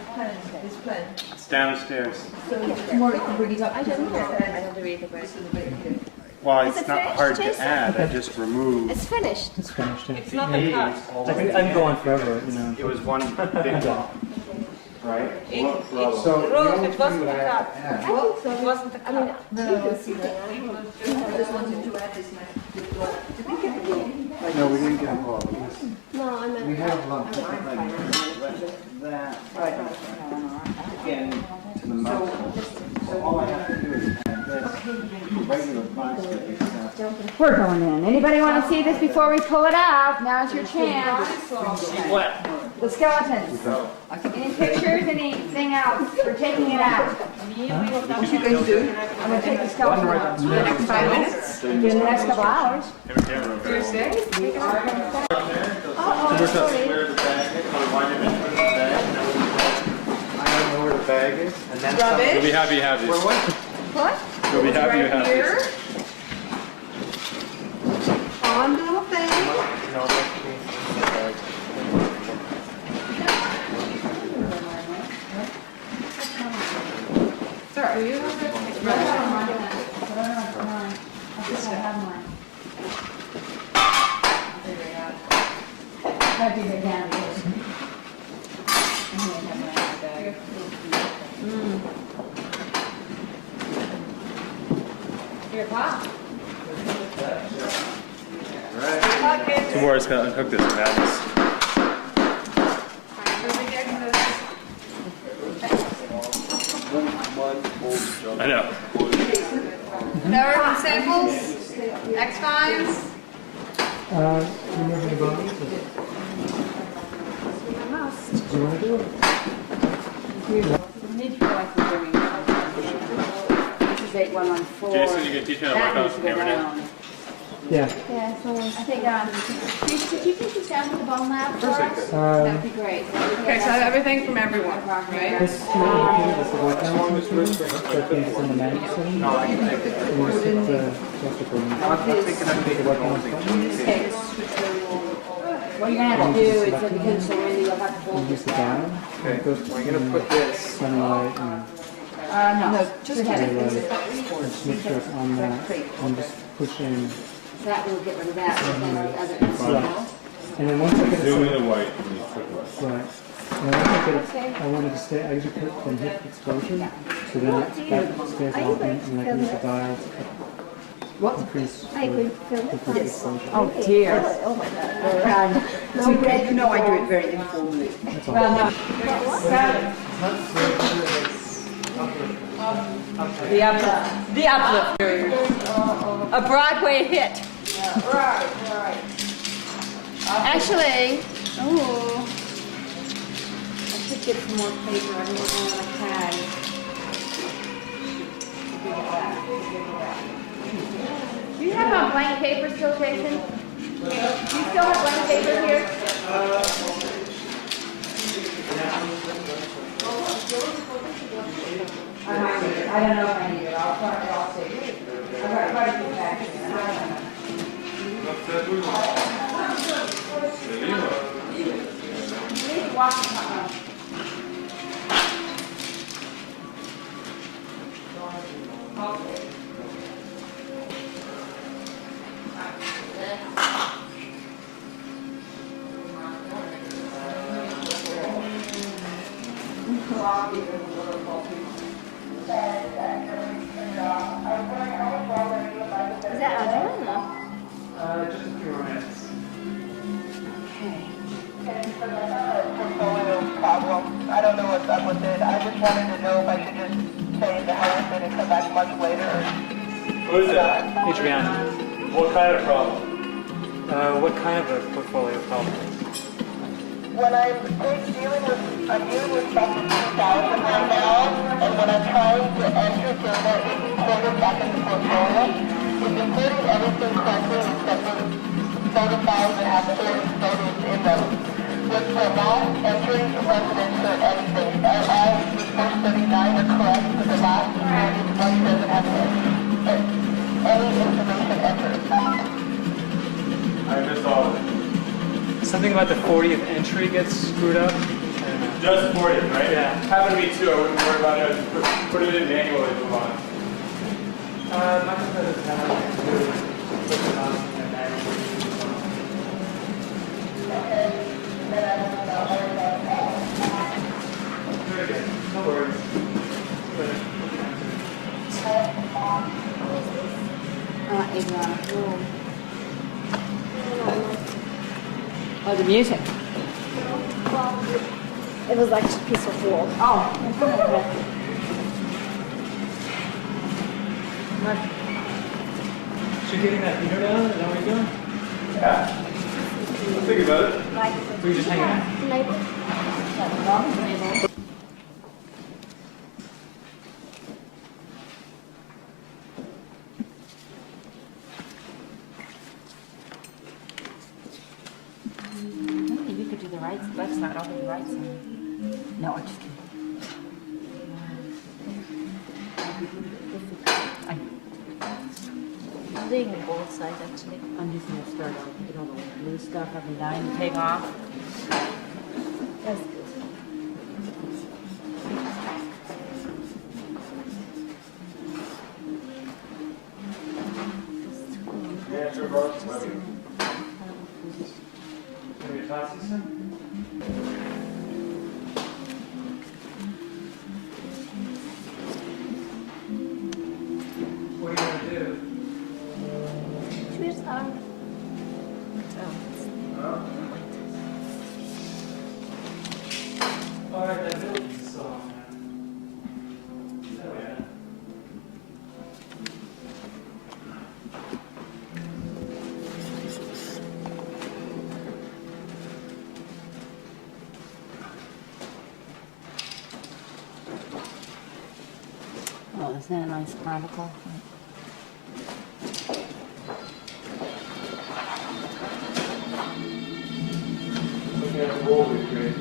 this plan? It's downstairs. So tomorrow you can bring it up. I don't know. I don't read about This is a bit here. Well, Is it's it not finished, hard to Jason? add. I just removed. It's finished. It's finished. Yeah. It's not a cut. I can go on forever, you know. It was one big block, right? So Rose, it wasn't a cut. I think so. It wasn't a cut. I mean, you can see that. I just wanted to add this nice big block. Did we get it wrong? No, we didn't get involved. No, I meant. We have lumps That Right. again to the mouse. So all I have to do is add this regular plastic except We're going in. Anybody want to see this before we pull it out? Now's your chance. What? The skeletons. Any pictures, anything else? We're taking it out. What are you going to do? I'm going to take the skeleton out. For the next 5 minutes? In the next couple hours. Thursday? Oh, sorry. where the bag is, or why didn't you put the bag? I don't know where the bag is. And then Rubbish? You'll be happy you have these. What? You'll be happy you have these. Here. On little thing. No, that's Sorry, you have it? Here, Pop. Tomorrow's gonna unhook this madness. I know. There samples, X-Fines. You know any bones? Do you want to do it? Need to feel like we're doing this is 8114. Jason, you can teach me how to work That on needs to go camera now. down. Yeah. Yeah, so I think, could you take this down to the bone lab for us? Um, That'd be great. Okay, so everything from everyone, right? this might be this is what I'm going to that is in the magic setting. And you sit the plastic room. What you're gonna have to do is that because so Wendy will have to hold Use this the down. down. Okay. We're going to put this sunlight and No, just daylight. Just make sure it's on that. I'm just pushing. that will get rid of that. But then the other Right. And then once I get it Zoom in set, the white and you click it. right. And once I get it, I wanted to stay. I usually put from hip exposure, so then that stays off, and then I can use the dial to increase I the could feel it. hip exposure. Oh dear. Oh my God. You know I do it very informally. That's all. Well, no. The uplift. The uplift. A Broadway hit. Right, right. Actually, oh, I should get some more paper. I don't know what I had. Do you have a blank paper still, Jason? Do you still have blank paper here? I don't know if I need it. I'll see. I'll try to get back. Is that Adriana? just a few more minutes. Problem. I don't know what's up with it. I just wanted to know if I should just say the hell with it and come back much later. Who is that? Adriana, What kind of problem? what kind of a portfolio problem? When I'm dealing with stuff in 2000 right now, and when I'm trying to enter data, it's recorded back in the portfolio. It's including everything correctly except for photo files that have certain photos in them. With the last entry, residence or anything, all the first 39 are correct, but the last one doesn't have any information entered. I missed all of it. Something about the 40th entry gets screwed up. Just 40th, right? Yeah. Happened to me too. I wouldn't worry about it. I just put it in manually and move on. Much of it is how to put it on in a bag. Very good. No worries. Oh, the music. It was like a piece of wall. Oh. So you're getting that heater down? Is that what you're doing? Yeah. I'll think about it. So you're just hanging out? Maybe you could do the left side, I'll do the right side. No, I'm just kidding. I'm doing both sides actually. I'm just gonna start out, get all the blue stuff up and down and take off. That's good. Yeah, sure, Bart. Love you. Can we toss this in? What are you going to do? Cheers, Aaron. All right, that building's song, man. Oh, yeah. Oh, isn't that a nice particle? Looking at the wall would be great.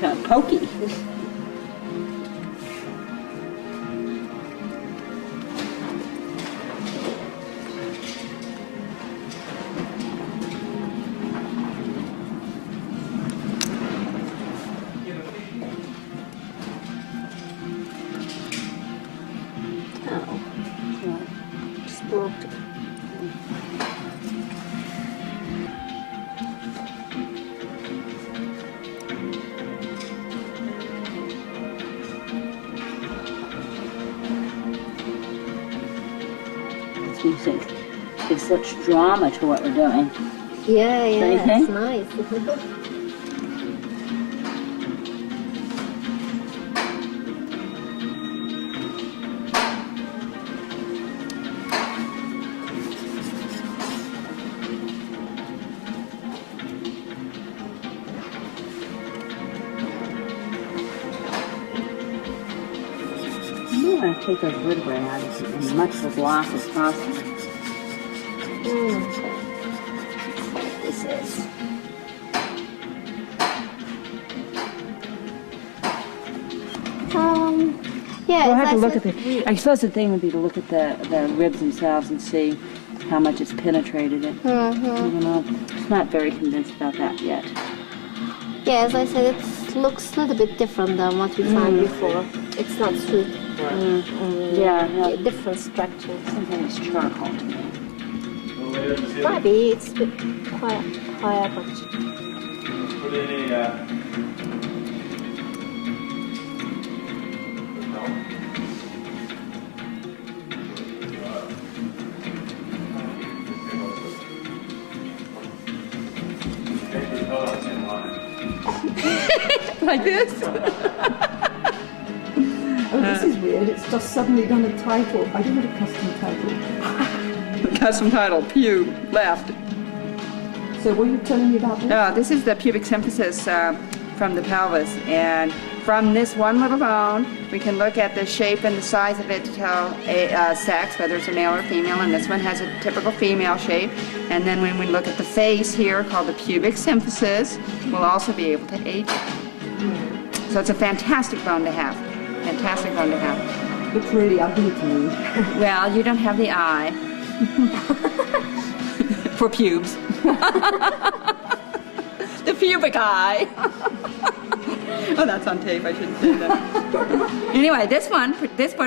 Kind of pokey. Just broke it. Music gives such drama to what we're doing. Yeah, Don't you yeah, think? it's nice. You want to take those vertebrae out as much of the gloss as possible. This is. Yeah, We'll it's have to look like at the. I suppose the thing would be to look at the ribs themselves and see how much it's penetrated it. You know, it's not very convinced about that yet. Yeah, as I said, it looks a little bit different than what we found before. It's not sweet. Yeah, Different structures. Something is charcoal to me. Maybe it's a bit quite higher, but Put any, no? Like this? Oh, this is weird. It's just suddenly done a title. I don't want a custom title. Custom title, pube, left. So what are you telling me about this? This is the pubic symphysis from the pelvis, and from this one little bone, we can look at the shape and the size of it to tell sex, whether it's a male or female, and this one has a typical female shape. And then when we look at the face here, called the pubic symphysis, we'll also be able to age it. So it's a fantastic bone to have. Fantastic bone to have. Looks really ugly to me. Well, you don't have the eye. For pubes. The pubic eye. Oh, that's on tape. I shouldn't say that. Anyway, this one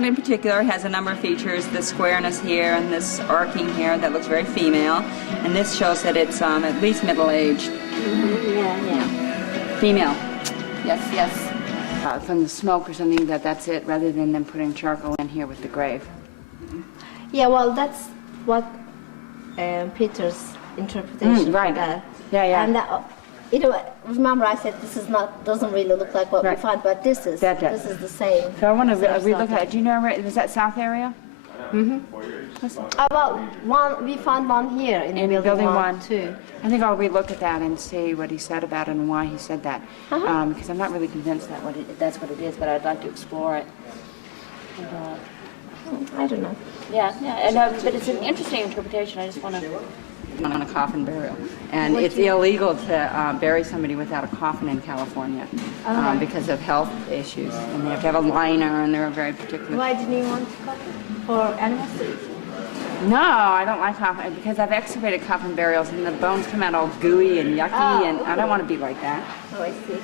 in particular has a number of features. The squareness here and this arcing here that looks very female, and this shows that it's at least middle-aged. yeah. Female. Yes, yes. From the smoke or something, that's it, rather than them putting charcoal in here with the grave. Yeah, well, that's what Peter's interpretation right. of that. Yeah. And that, remember I said this is not, doesn't really look like what we found, but this is the same. So I want to relook at it. Do you know where, was that south area? Well, we found one here in building one too. I think I'll relook at that and see what he said about it and why he said that. Because I'm not really convinced that that's what it is, but I'd like to explore it. I don't know. Yeah, but it's an interesting interpretation. I just want to on a coffin burial, and it's illegal to bury somebody without a coffin in California because of health issues, and they have to have a liner, and they're very particular. Why didn't you want coffin for animals? No, I don't like coffin because I've excavated coffin burials, and the bones come out all gooey and yucky, and I don't want to be like that. Oh, I see.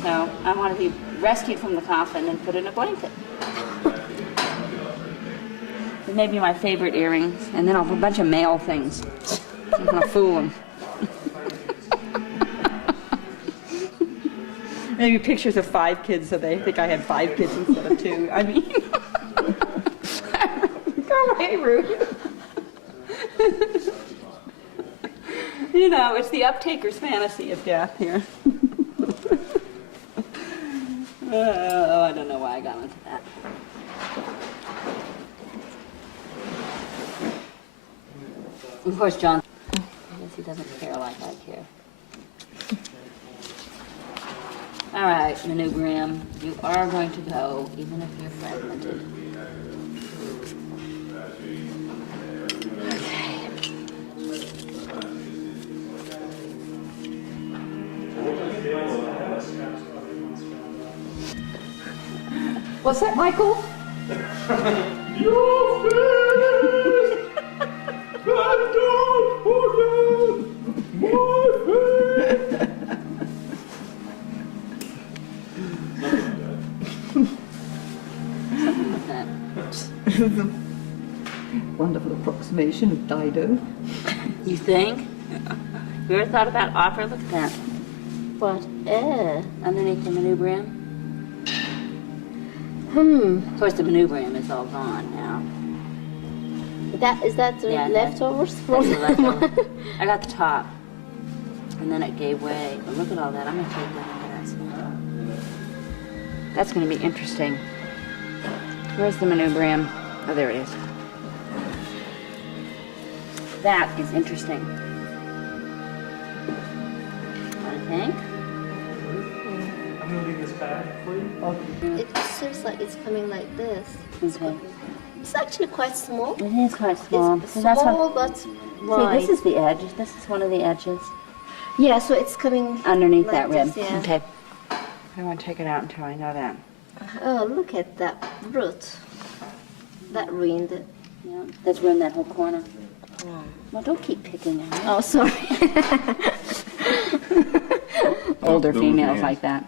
So I want to be rescued from the coffin and put in a blanket. Maybe my favorite earrings, and then I'll put a bunch of male things. I'm gonna fool them. Maybe pictures of 5 kids, so they think I had 5 kids instead of 2. I mean, go away, Ruth. You know, it's the uptaker's fantasy of death here. Oh, I don't know why I got into that. Of course, John, I guess he doesn't care like I care. All right, Manubrium, you are going to go, even if you're fragmented. Okay. What's that, Michael? Wonderful approximation of Dido. You think? You ever thought about opera? Look at that. What? Underneath the manubrium? Of course, the manubrium is all gone now. Is that the leftovers from the leftover. I got the top, and then it gave way. But look at all that. I'm going to take that into that sample. That's going to be interesting. Where's the manubrium? Oh, there it is. That is interesting. I think. I'm going to leave this back for you. It seems like it's coming like this. Okay. It's actually quite small. It is quite small. It's So small but wide. See, this is the edge. This is one of the edges. Yeah, so it's coming underneath like that rib. this, yeah. Okay. I won't take it out until I know that. Oh, look at that root. That ruined it. Yeah, that's ruined that whole corner. Well, don't keep picking at it. Oh, sorry. Older females like that.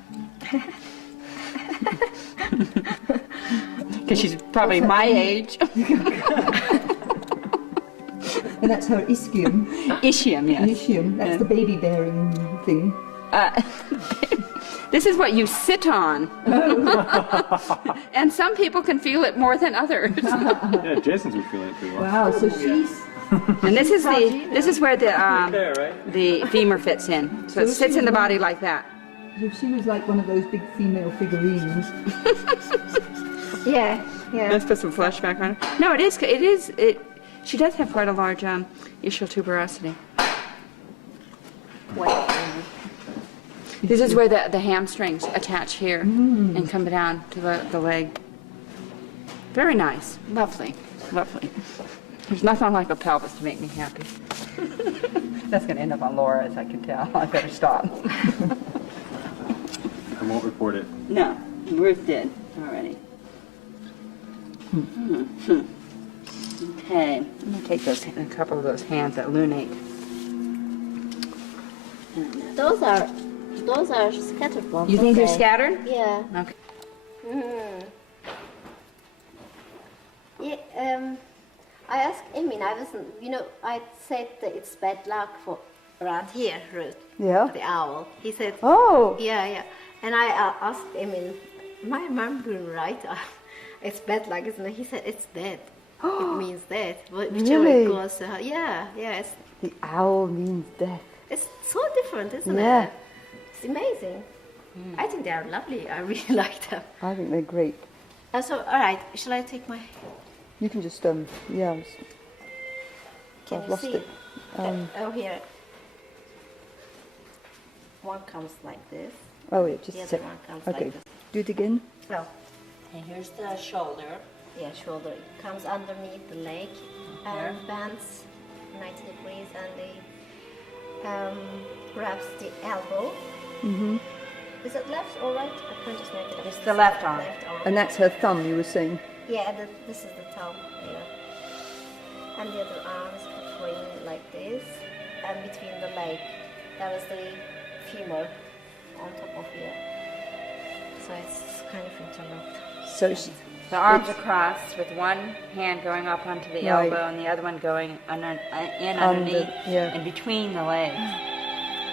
Because she's probably my age. And that's her ischium. Ischium, yes. Ischium, that's the baby bearing thing. This is what you sit on. And some people can feel it more than others. Yeah, Jason's been feeling it pretty well. Wow, so she's... And this is where the femur fits in. So it sits in the body like that. So she was like one of those big female figurines. Yeah. Let's put some flesh back on it. No, it is. She does have quite a large ischial tuberosity. This is where the hamstrings attach here and come down to the leg. Very nice. Lovely. Lovely. There's nothing like a pelvis to make me happy. That's going to end up on Laura, as I can tell. I better stop. I won't report it. No, Ruth did already. Okay, I'm going to take a couple of those hands that lunate. Those are scattered ones. You think they're scattered? Yeah. Okay. Yeah. I asked Emin. I said that it's bad luck for around here, Ruth. Yeah. The owl. He said. Oh. Yeah. And I asked Emin, my mom doing right? It's bad luck, isn't it? He said it's dead. It means death. Whichever Really? it goes. Yeah. The owl means death. It's so different, isn't Yeah. it? It's amazing. I think they are lovely. I really like them. I think they're great. So, all right. Shall I take my? You can just, yeah. Can I've you lost see? it. Here. One comes like this. Oh, yeah, just The a other sec. one comes Okay, like this. do it again. Oh. And here's the shoulder. Yeah, shoulder. It comes underneath the leg and bends 90 degrees, and they wraps the elbow. Mm-hmm. Is it left or right? I can't just make it up. It's the left arm. And that's her thumb, you were saying. Yeah, and this is the thumb. Yeah. And the other arm is between like this, and between the leg. That is the femur on top of here. So it's kind of interlocked. So the arms are crossed with one hand going up onto the Right. elbow and the other one going underneath yeah. and between the legs.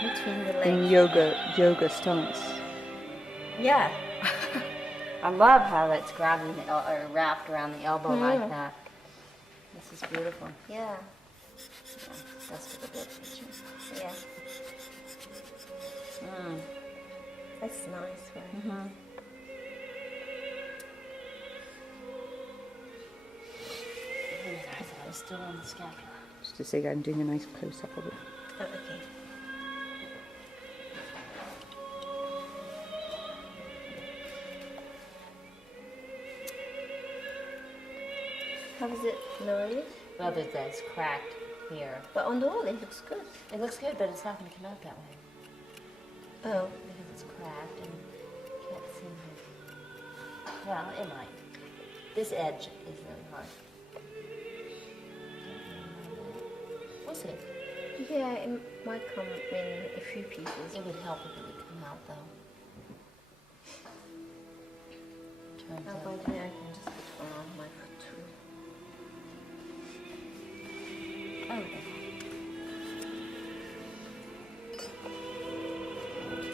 Between the legs. In yoga stance. Yeah. I love how it's grabbing or wrapped around the elbow like that. This is beautiful. Yeah. That's a good picture. Yeah. That's nice, right? I was still on the scapula. Just to say, I'm doing a nice close-up of it. Oh, okay. How is it nourished? Well, it's cracked here. But on the wall it looks good. It looks good, but it's not going to come out that way. Oh. Because it's cracked and you can't see it. Well, it might. This edge is really hard. We'll see. Yeah, it might come in a few pieces. It would help if it would come out, though. Turns Oh, out. by the way, I can just put one on my foot too.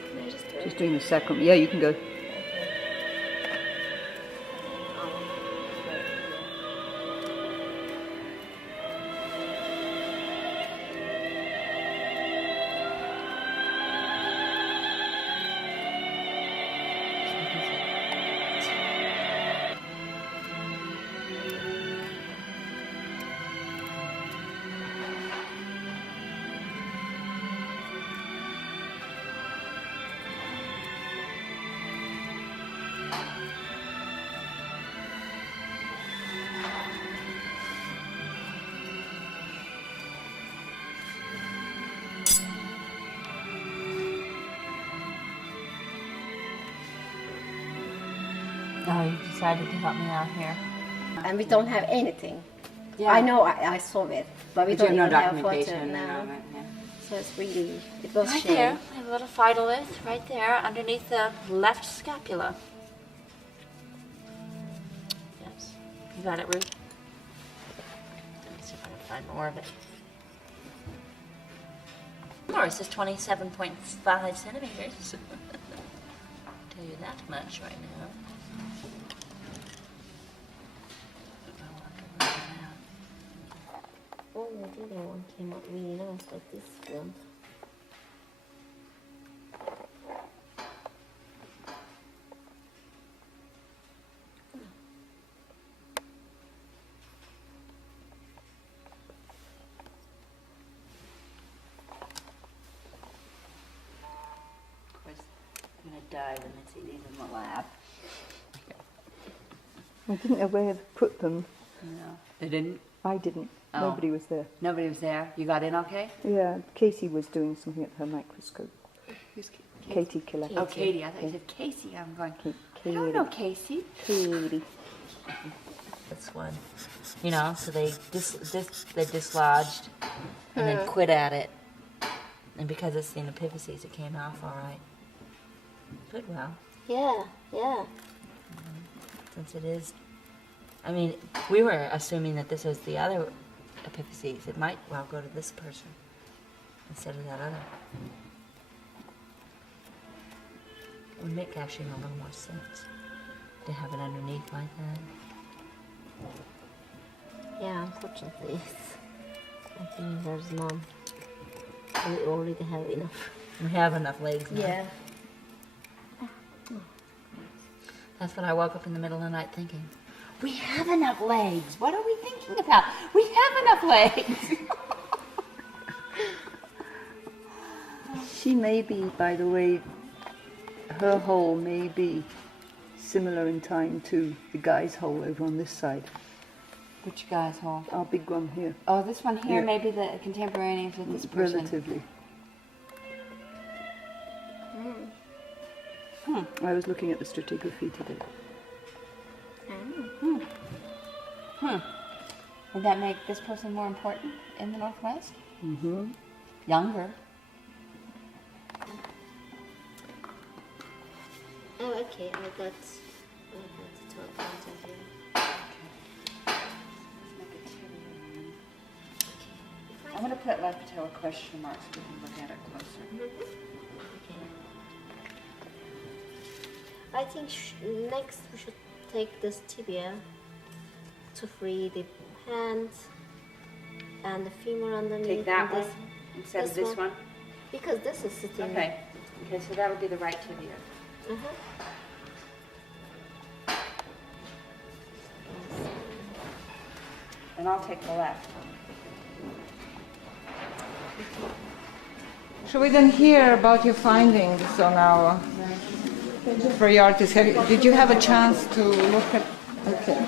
Can I just do it? Just doing the second. Yeah, you can go. Oh, you decided to help me out here. And we don't have anything. Yeah. I know I saw it, but we But you don't have no even have a photo documentation. now. No, yeah. So it's really, it was Right shame. there, I have a little phytolith right there underneath the left scapula. Yes. You got it, Ruth? Let me see if I can find more of it. Or it says 27.5 centimeters. Tell you that much right now. Oh, the other one came out really nice, like this one. Of course, I'm going to die when I see these in the lab. I didn't know where to put them. No. They didn't? I didn't. Oh. Nobody was there. Nobody was there? You got in okay? Yeah, Katie was doing something at her microscope. Who's Katie Killer. Oh, Katie. I thought you said Casey. I'm going, I Katie. don't know Casey. Katie. This one. You know, so they dislodged and then quit at it. And because it's in epiphyses, it came off all right. Good, well. Yeah, yeah. Since it is, I mean, we were assuming that this was the other epiphyses. It might well go to this person instead of that other. It would make actually a little more sense to have it underneath like that. Yeah, unfortunately, I think there's none. We already have enough. We have enough legs now. Yeah. That's what I woke up in the middle of the night thinking. We have enough legs. What are we thinking about? We have enough legs. She may be, by the way, her hole may be similar in time to the guy's hole over on this side. Which guy's hole? Our big one here. Oh, this one here Yeah. may be the contemporaneous with this person. Relatively. I was looking at the stratigraphy today. Would that make this person more important in the Northwest? Mm-hmm. Younger. Oh, okay. I got to talk about it here. I'm going to put left patella question marks so we can look at it closer. I think next we should take this tibia to free the hand and the femur underneath. Take that and one instead of this one? Because this is sitting. Okay. Okay, so that would be the right tibia. And I'll take the left. Should we then hear about your findings on our priorities? Did you have a chance to look at? Okay.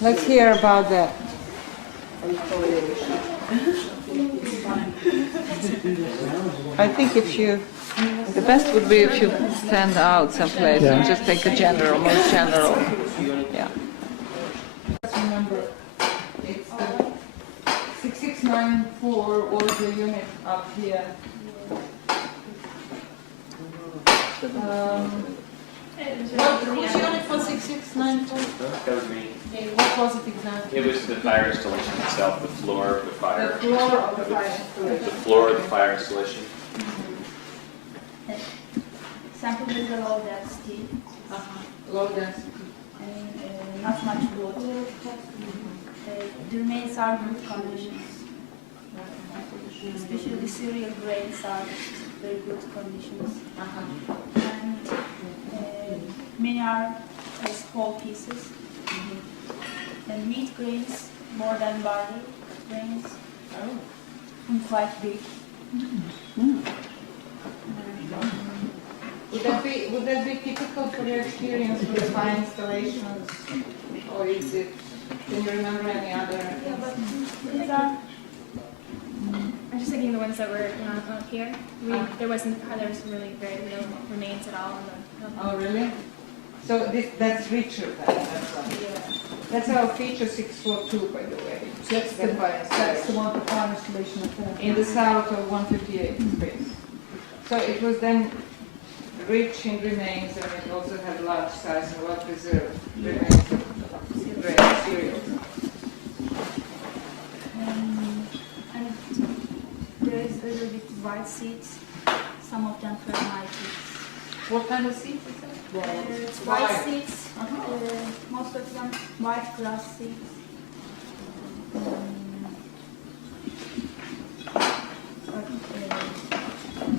Let's hear about that. I think the best would be if you stand out someplace and just take the general, most general. Yeah. Remember, it's the 6694 was the unit up here. Which unit was 6694? That was me. Okay, what was it exactly? It was the fire installation itself, the floor of the fire. The floor of the fire installation. The floor of the fire installation. Sample with a low density. Low density. And not much water. The remains are good conditions. Especially cereal grains are very good conditions. And many are small pieces. And meat grains more than barley grains. And quite big. Would that be typical for your experience with fire installations, or is it? Can you remember any other? Yeah, but these are. I'm just thinking the ones that were not here. There was really very little remains at all. Oh, really? So that's richer then. That's our feature 642, by the way. That's the one for fire installation in the south of 158 space. So it was then rich in remains, and it also had large size and well preserved remains of grain cereals. And there is a little bit white seats. Some of them thermite. What kind of seats is it? It's white seats. Most of them white glass seats.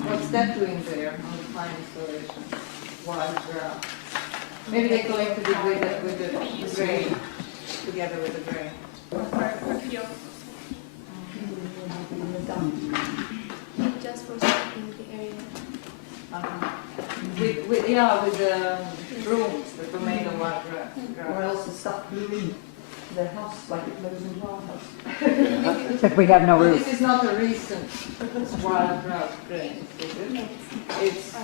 What's that doing there on the fine installation? Wild grass. Maybe they collected it with the grain, together with the grain. Just for stopping the area. With the brooms that were made of wild grass. Or else the stuff blew in the house like it blows into our house. Except we have no But roof. this is not a recent wild grass grain, is it? It's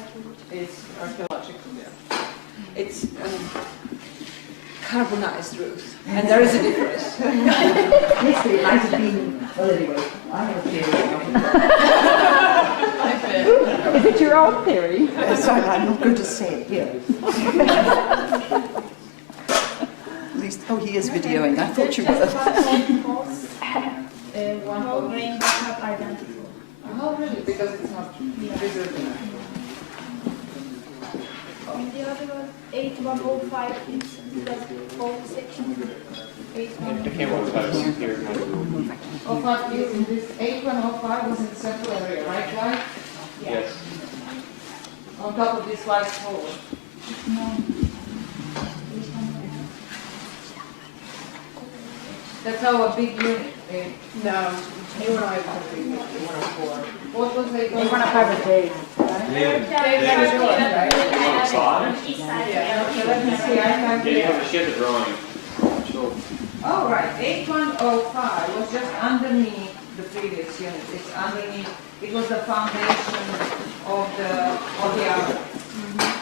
archaeological, yeah. It's carbonized roof, and there is a difference. Yes, but it might have been, well anyway, I have a theory. Is it your own theory? Sorry, I'm not going to say it here. At least, oh, he is videoing. I thought you were. One whole grain is not identical. Oh, really? Because it's not preserved enough. And the other one, 8105, is the whole section. 8105 here. 05 is in this 8105 was in the central area, right? Right? Yes. On top of this white pole. No. That's how a big unit is. No, A105 is big, A104. What was they going to Let me see, I have here. She has a drawing. Oh, right, 8105 was just underneath the previous unit. It's underneath, it was the foundation of the oven,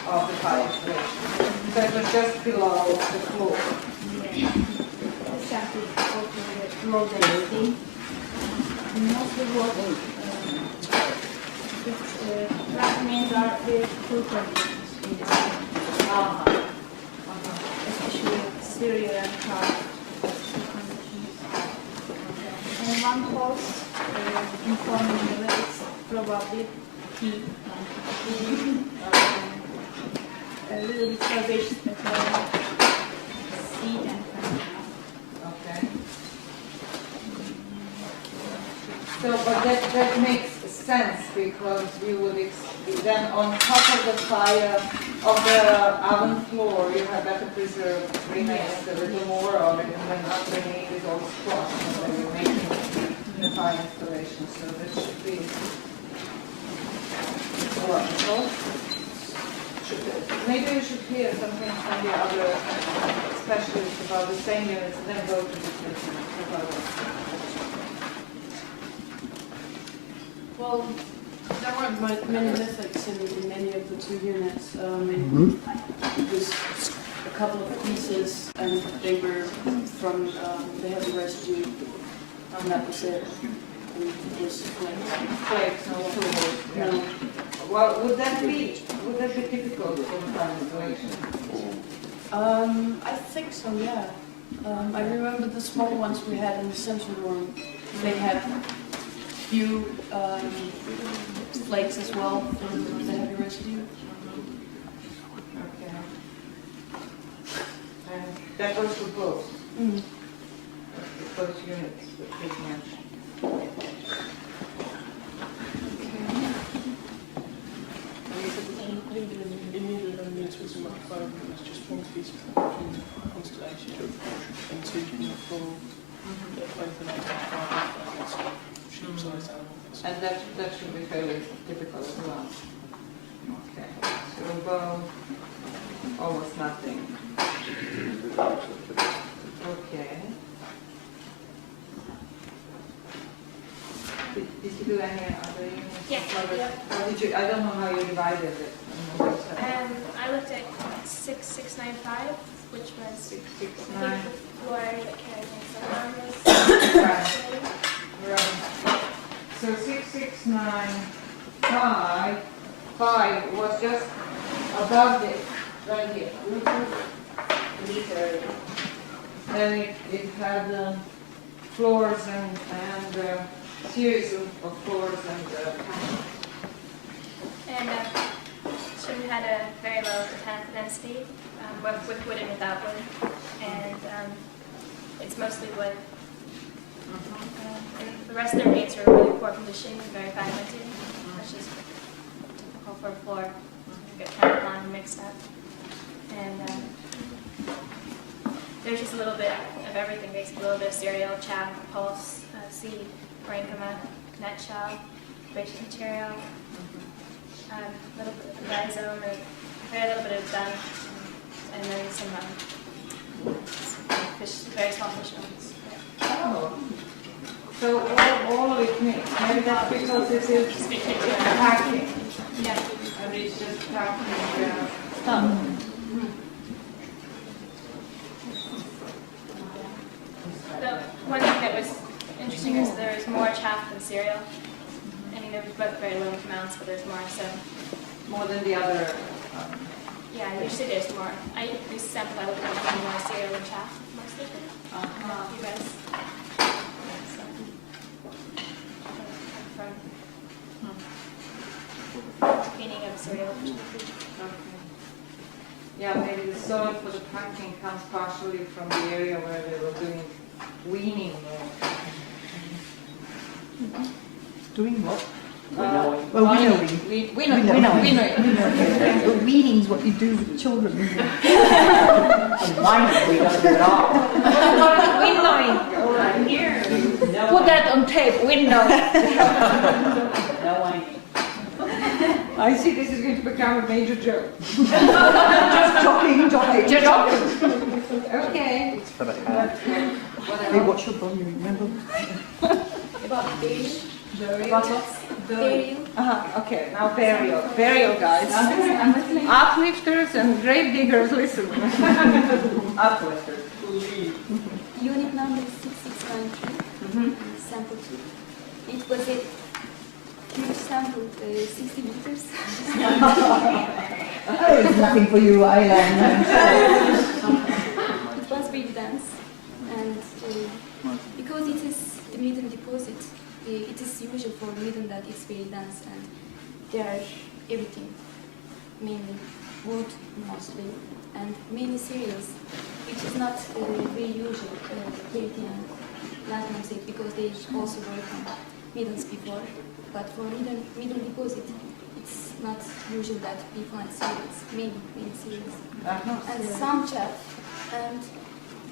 of the fire station. So it was just below the floor. Exactly, below the building. Most of what remains are the full conditions in this area. Especially exterior and car conditions. And one post informing me that it's probably key. A little bit curvaceous material, seat and Okay. So, but that makes sense because you would then on top of the fire of the oven floor, you have better preserved remains a little more of it, and then underneath is all squashed, so you're making the fire installation. So that should be logical. Maybe we should hear something from the other specialists about the same units and then go to different proposals. Well, there weren't many lithics in any of the two units. It was a couple of pieces, and they were from, they had the residue, and that was it. And it was Flakes, no tools. No. Well, would that be typical for the fire installation? I think so, yeah. I remember the small ones we had in the central room. They had few flakes as well for the heavy residue. Okay. And that goes for both? Both units that they mentioned. Just one piece of constellation and two from the floor. Both of them sheep-sized animals. And that should be fairly typical as well. Okay. So both, almost nothing. Okay. Did you do any other units? Yeah. Or did you, I don't know how you divided it. I looked at 6695, which was 669. the floor area that carried Right. So 6695 was just above it, right here. This area. And it had floors and series of floors and And so we had a very low botanical density, with wood and without wood. And it's mostly wood. And the rest of the remains are really poor condition, very fragmented, which is typical for a floor. You get kind of lime mixed up. And there's just a little bit of everything, basically a little bit of cereal, chaff, pulse, seed, parenchyma, net shell, herbaceous material, a little bit of rhizome, very little bit of dung, and then some fish, very small fish bones. Oh. So all of it mixed. Maybe that's because this is packing. Yeah. And it's just packing stuff. One thing that was interesting is there is more chaff than cereal. I mean, there was both very low amounts, but there's more, so. More than the other. Yeah, usually there's more. I use sample, I would have more cereal than chaff, mostly. You guys. From cleaning of cereal. Yeah, maybe the soil for the packing comes partially from the area where they were doing weaning. Doing what? Well, winnowing. Winnowing. Weaning is what you do with children. And mining, we don't do it all. Winnowing. Here. Put that on tape. Winnowing. No whining. I see this is going to become a major joke. Just joking. Just joking. Okay. It's for the hat. Hey, what's your volume, remember? About beige. Burial. Okay, now burial. Burial, guys. Uplifters and grave diggers, listen. Uplifters. Unit number 6693, sample 2. It was a huge sample, 60 liters. Oh, it's nothing for you, Island. It was really dense, and because it is the medium deposit, it is usual for medium that it's very dense, and there are everything, mainly wood mostly, and many cereals, which is not very usual here in Latin State, because they also work on mediums before. But for medium deposit, it's not usual that we find cereals, many cereals, and some chaff, and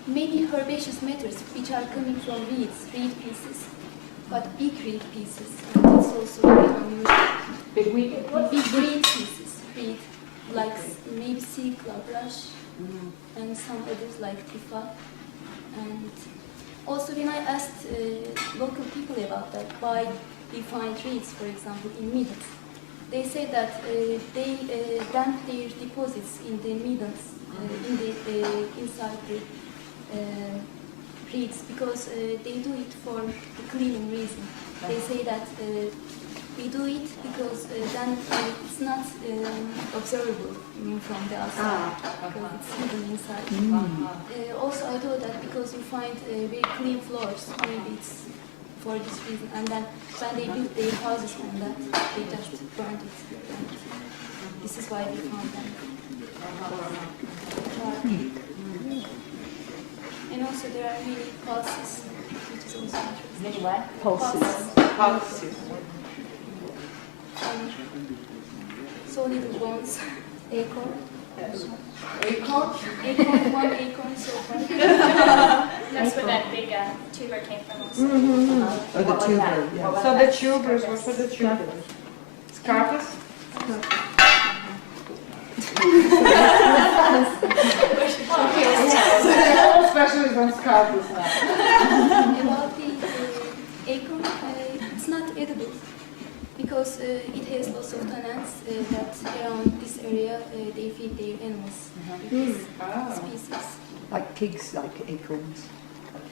many herbaceous matters which are coming from reed pieces, but big reed pieces. It's also very unusual. Big reed pieces, like maybe sea clubrush, and some others like tifa. And also when I asked local people about that, why we find reeds, for example, in middens, they say that they dump their deposits in the middens, inside the reeds, because they do it for the cleaning reason. They say that we do it because then it's not observable from the outside, because it's hidden inside. Also, I thought that because you find very clean floors, maybe it's for this reason. And then when they built their houses on that, they just burned it. And this is why we found them. And also there are many pulses, which is also interesting. Many what? Pulses. So little bones. Acorn. Acorn? Acorn, one acorn so far. That's where that big tuber came from also. Oh, the tuber, yeah. So the tubers, what were the tubers? Scarpus? All specialists on scarpus now. About the acorn, it's not edible because it has lots of tannins that around this area they feed their animals with this species. Like pigs, like acorns.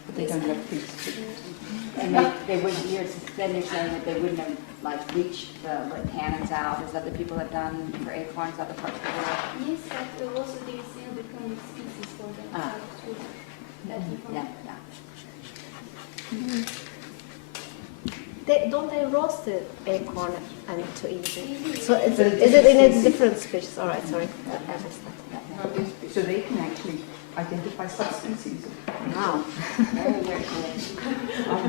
But they don't have pigs. And they wouldn't, then you're saying that they wouldn't have like bleached the tannins out, as other people have done for acorns, other parts of the world? Yes, but also there is another kind of species for that. That you find. Yeah. Don't they roast the acorn and to eat it? So is it in a different species? All right, sorry. I missed that. So they can actually identify subspecies. Wow. I'm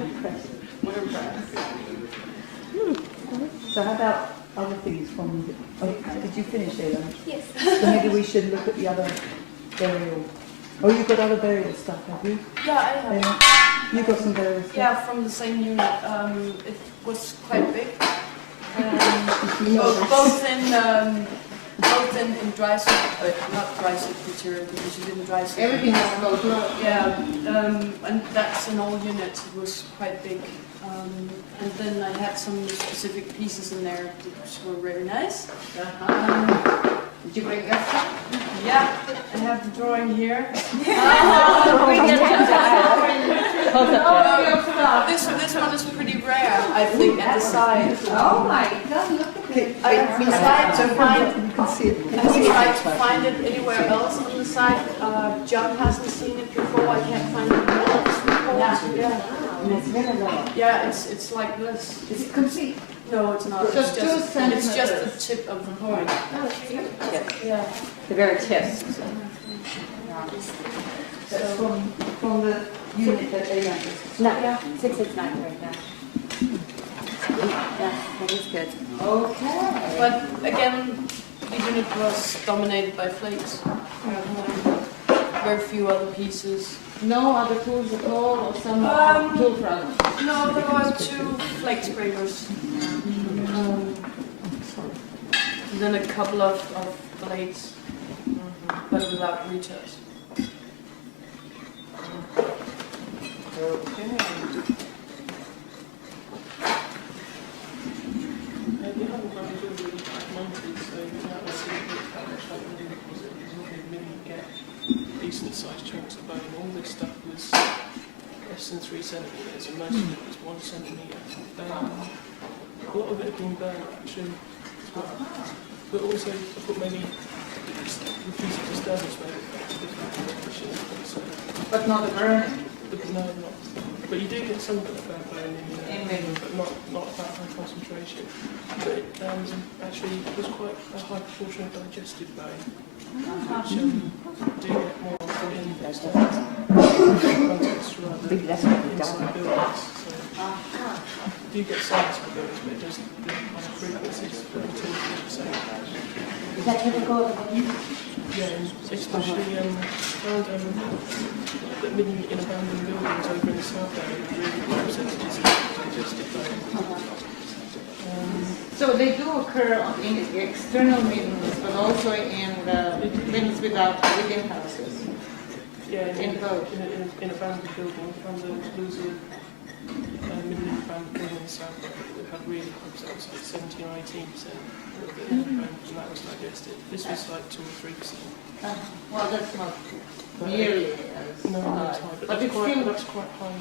impressed. We're impressed. So how about other things from the... Oh, did you finish, Ella? Yes. So maybe we should look at the other burial... Oh, you've got other burial stuff, have you? Yeah, I have. You've got some burial stuff? Yeah, from the same unit. It was quite big. Both in dry soot, not dry soot material because you didn't dry soot. Everything is about Yeah, and that's an old unit. It was quite big. And then I had some specific pieces in there which were very nice. Did you bring extra? Yeah, I have the drawing here. This one is pretty rare, I think, at the side. Oh my God, look at it. I tried to find it anywhere else on the site. John hasn't seen it before. I can't find it in all his reports. Yeah, it's like this. Is it complete? No, it's not. So It's just the tip of the point. Yeah. The very tip. That's from the unit that they got. No, 669 right now. Yeah, that is good. Okay. But again, the unit was dominated by flakes. Very few other pieces. No other tools at all, or some tool fragments? No, there were 2 flake scrapers. And then a couple of blades, but without retouch. Okay. You haven't got to do really fragmented, so you can have a see how much like really was it. You don't really get decent sized chunks of bone. All this stuff was less than 3 centimetres, and most of it was 1 centimetre. A lot of it had been burnt actually as well. But also I thought maybe repeated disturbance made it different. But not the burning? But no, not. But you do get some bit of burn in but not that high concentration. But it, actually it was quite a high proportion of digested bone, which do get more in context rather than inside buildings. So you do get size for buildings, but it does the frequency is relatively the same. Is that typical? Yeah, especially found that in abandoned buildings over in the south area, really high percentages of digested bone. So they do occur in external middens, but also in the middens within houses. Yeah, in both. In abandoned buildings, there was a midden abandoned building in the south area that had really high percentages, like 17 or 18%. And that was digested. This was like 2 or 3%. Well, that's not nearly as high. But it's that's quite high.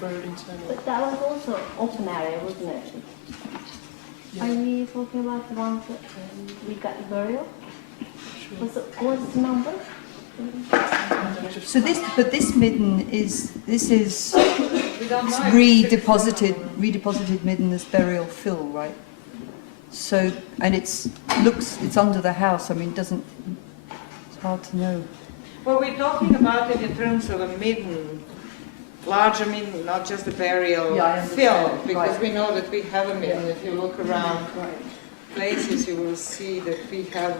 Very internal. But that was also open area, wasn't it? Yeah. Are we talking about the ones that we got burial? Sure. What's the number? So this midden is redeposited midden as burial fill, right? So, and it's under the house. I mean, it's hard to know. Well, we're talking about it in terms of a midden, larger midden, not just a burial fill, because we know that we have a midden. If you look around places, you will see that we have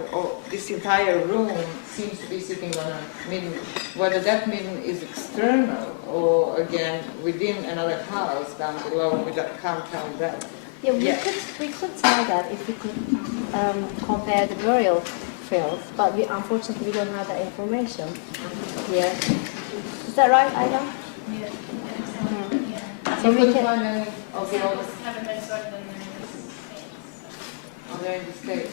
this entire room seems to be sitting on a midden. Whether that midden is external or again within another house down below, we can't tell that. Yeah, we could tell that if we could compare the burial fields, but unfortunately we don't have that information here. Is that right, Ida? Yeah. So we can find any of the others. Haven't been sorted in Are they in the States?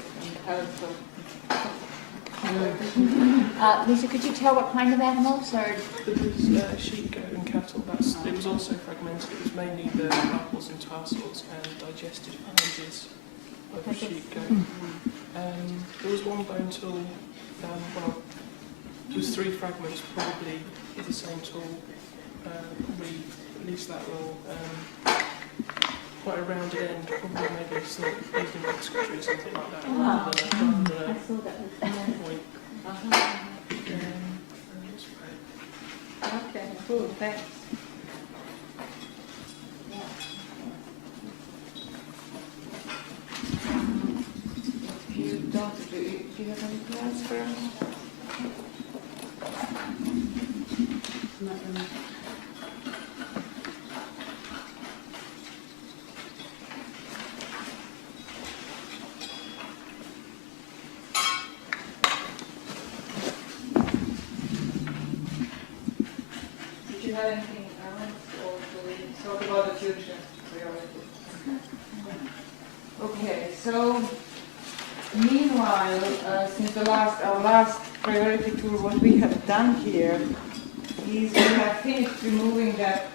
Lisa, could you tell what kind of animals or? There was sheep, goat and cattle. It was also fragmented. It was mainly the apples and tarsals and digested phalanges of the sheep, goat. There was one bone tool, there was 3 fragments, probably of the same tool, at least that long. quite a rounded end, probably maybe some used in boxcutchery or something like that. Ah. Rather than I saw that. point. That's great. Okay, cool, thanks. If you don't, do you have any plans for Not really. Did you have anything else, or do we talk about the future priorities? Okay, so meanwhile, since our last priority tour, what we have done here is we have finished removing that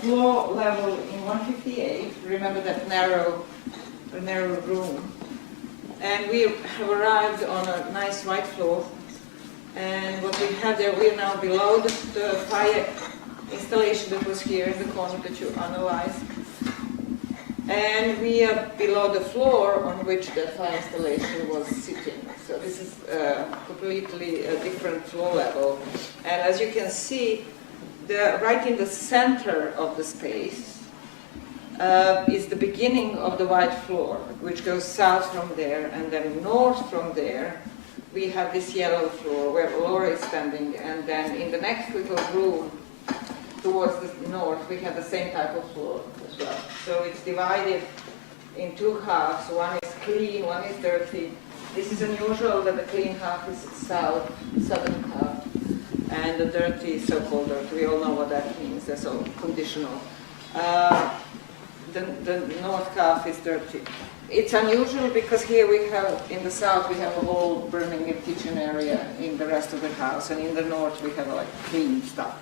floor level in 158. Remember that narrow room, and we have arrived on a nice white floor. And what we have there, we are now below the fire installation that was here in the corner that you analyzed. And we are below the floor on which the fire installation was sitting. So this is completely a different floor level. And as you can see, right in the center of the space is the beginning of the white floor, which goes south from there, and then north from there we have this yellow floor where Laura is standing, and then in the next little room towards the north we have the same type of floor as well. So it's divided in two halves. One is clean, one is dirty. This is unusual that the clean half is southern half, and the dirty, so-called dirty, we all know what that means, that's all conditional. The north half is dirty. It's unusual because here we have, in the south, we have a whole burning kitchen area in the rest of the house, and in the north we have like clean stuff.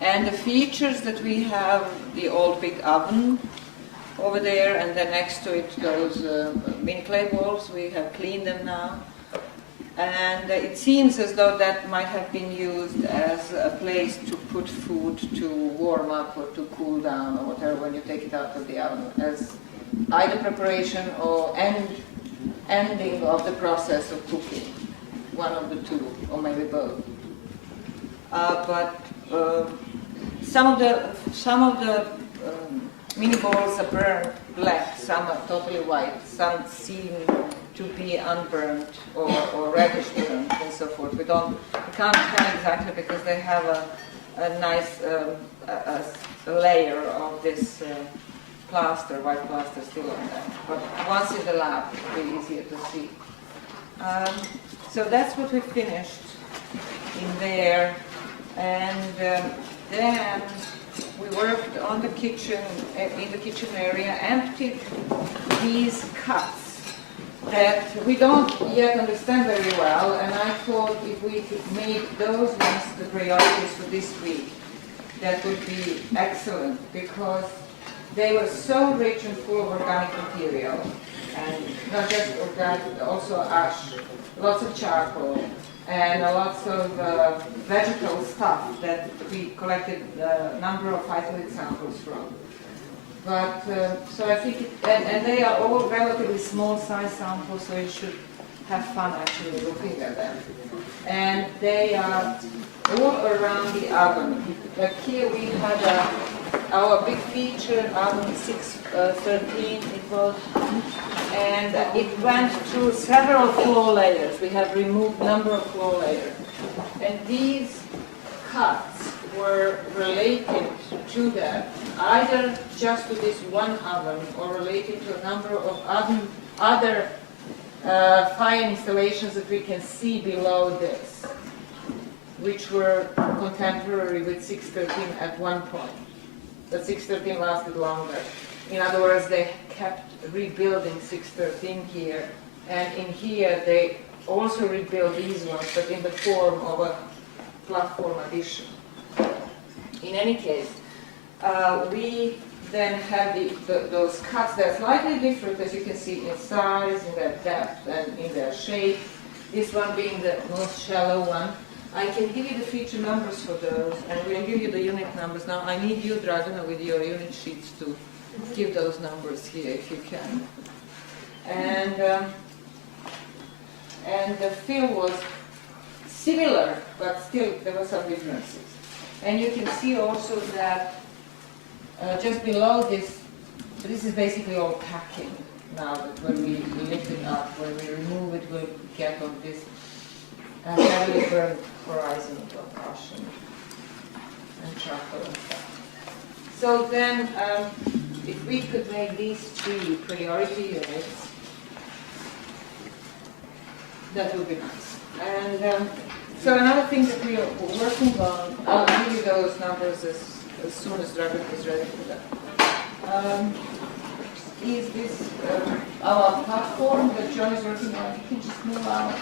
And the features that we have, the old big oven over there, and then next to it those mini clay walls, we have cleaned them now. And it seems as though that might have been used as a place to put food to warm up or to cool down or whatever when you take it out of the oven, as either preparation or ending of the process of cooking, one of the two, or maybe both. But some of the mini balls are burned black, some are totally white, some seem to be unburned or reddish burned and so forth. We can't tell exactly because they have a nice a layer of this plaster, white plaster still on them. But once in the lab, it'll be easier to see. So that's what we finished in there. And then we worked on the kitchen, in the kitchen area, emptied these cups that we don't yet understand very well, and I thought if we could make those ones the priorities for this week, that would be excellent, because they were so rich and full of organic material, and not just organic, but also ash, lots of charcoal, and lots of vegetable stuff that we collected a number of phytoid samples from. But, so I think, and they are all relatively small size samples, so you should have fun actually looking at them. And they are all around the oven. Like here we had our big feature, oven 613 it was, and it went through several floor layers. We have removed a number of floor layers. And these cuts were related to that, either just to this one oven or related to a number of other fire installations that we can see below this, which were contemporary with 613 at one point. But 613 lasted longer. In other words, they kept rebuilding 613 here, and in here they also rebuilt these ones, but in the form of a platform addition. In any case, we then have those cuts. They're slightly different, as you can see, in size, in their depth, and in their shape. This one being the most shallow one. I can give you the feature numbers for those, and we'll give you the unit numbers. Now, I need you, Dragana, with your unit sheets to give those numbers here if you can. And the fill was similar, but still there were some differences. And you can see also that just below this, this is basically all packing now, that when we lift it up, when we remove it, we'll get on this heavily burned horizon of caution and charcoal and stuff. So then, if we could make these 3 priority units, that would be nice. And so another thing that we are working on, I'll give you those numbers as soon as Dragan is ready for that. Is this our platform that John is working on? You can just move out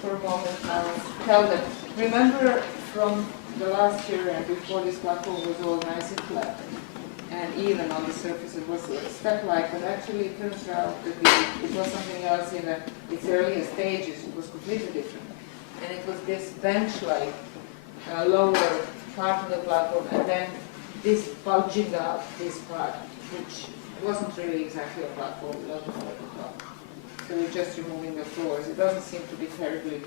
for a moment. I'll tell them. Remember from the last year and before, this platform was all nice and flat and even on the surface. It was step-like, but actually it turns out that it was something else in its earlier stages. It was completely different. And it was this bench-like lower part of the platform, and then this bulging out this part, which wasn't really exactly a platform, it wasn't like a top. So we're just removing the floors. It doesn't seem to be terribly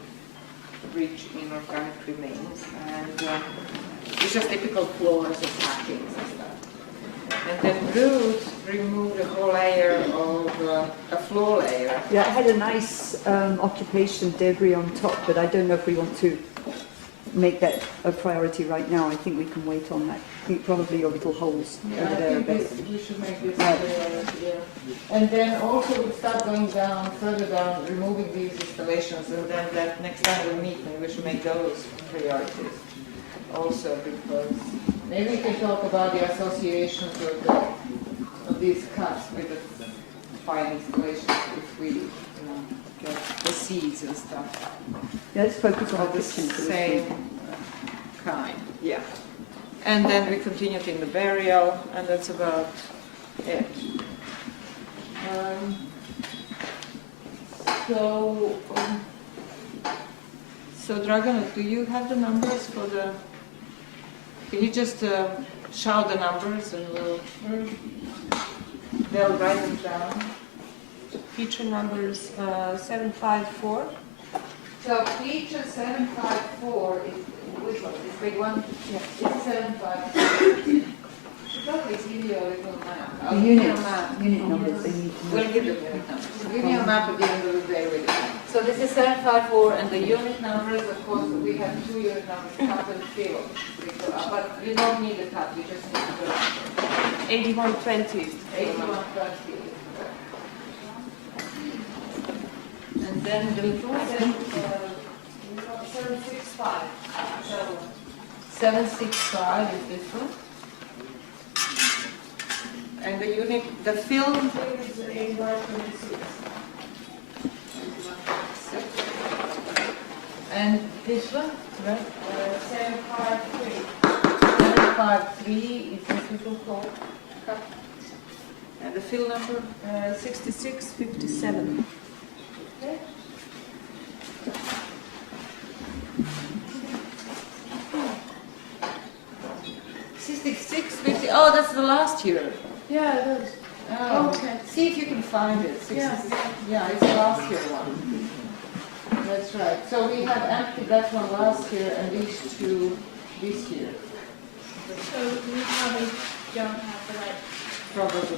rich in organic remains, and it's just typical floors and packings and stuff. And then Ruth removed a whole layer of a floor layer. Yeah, it had a nice occupation debris on top, but I don't know if we want to make that a priority right now. I think we can wait on that. I think probably your little holes over there. We should make this a priority, yeah. And then also we start going down, further down, removing these installations, and then that next time we meet, maybe we should make those priorities also, because maybe we can talk about the associations of these cuts with the fine installations if we get the seeds and stuff. Yeah, let's focus on the same kind. Yeah. And then we continued in the burial, and that's about it. So Dragana, do you have the numbers for the? Can you just shout the numbers and they'll write them down? Feature numbers 754. So feature 754 is which one? This big one? Yeah. This is 754. Probably give you a little map. The unit numbers they need to know. We'll give you the unit numbers. We'll give you a map at the end of the day with it. So this is 754, and the unit numbers, of course, we have 2 unit numbers, cut and fill. But you don't need the cut, you just need the number. 8120. 8120. And then the 765. So 765 is this one. And the unit, the film is 8126. And this one, right? 753. 753 is this little code. And the fill number? 6657. Okay. 6650. Oh, that's the last year. Yeah, it is. Oh, okay. See if you can find it. 66. Yeah, it's the last year one. That's right. So we have emptied that one last year and these 2 this year. So we probably don't have the right. Probably.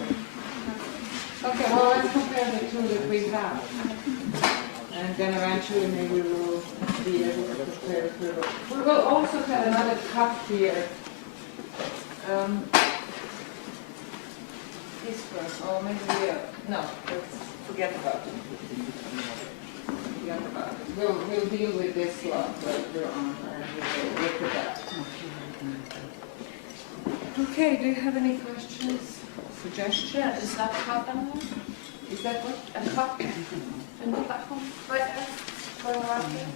Okay, well, let's compare the 2 that we have. And then eventually maybe we'll be able to compare the 2. We will also have another cut here. This one, or maybe no, let's forget about it. Forget about it. We'll deal with this lot later on, and we'll look at that. Okay, do you have any questions, suggestions? Yeah, is that cut on there? Is that what? A cut in the platform right there? Going around here?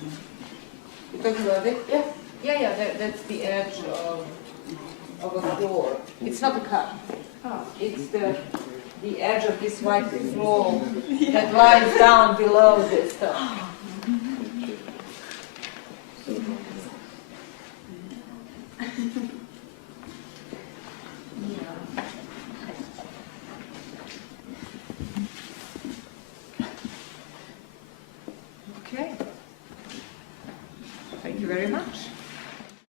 You're talking about it? Yeah. Yeah, that's the edge of a floor. It's not a cut. Oh. It's the edge of this white floor that lies down below this stuff. very much.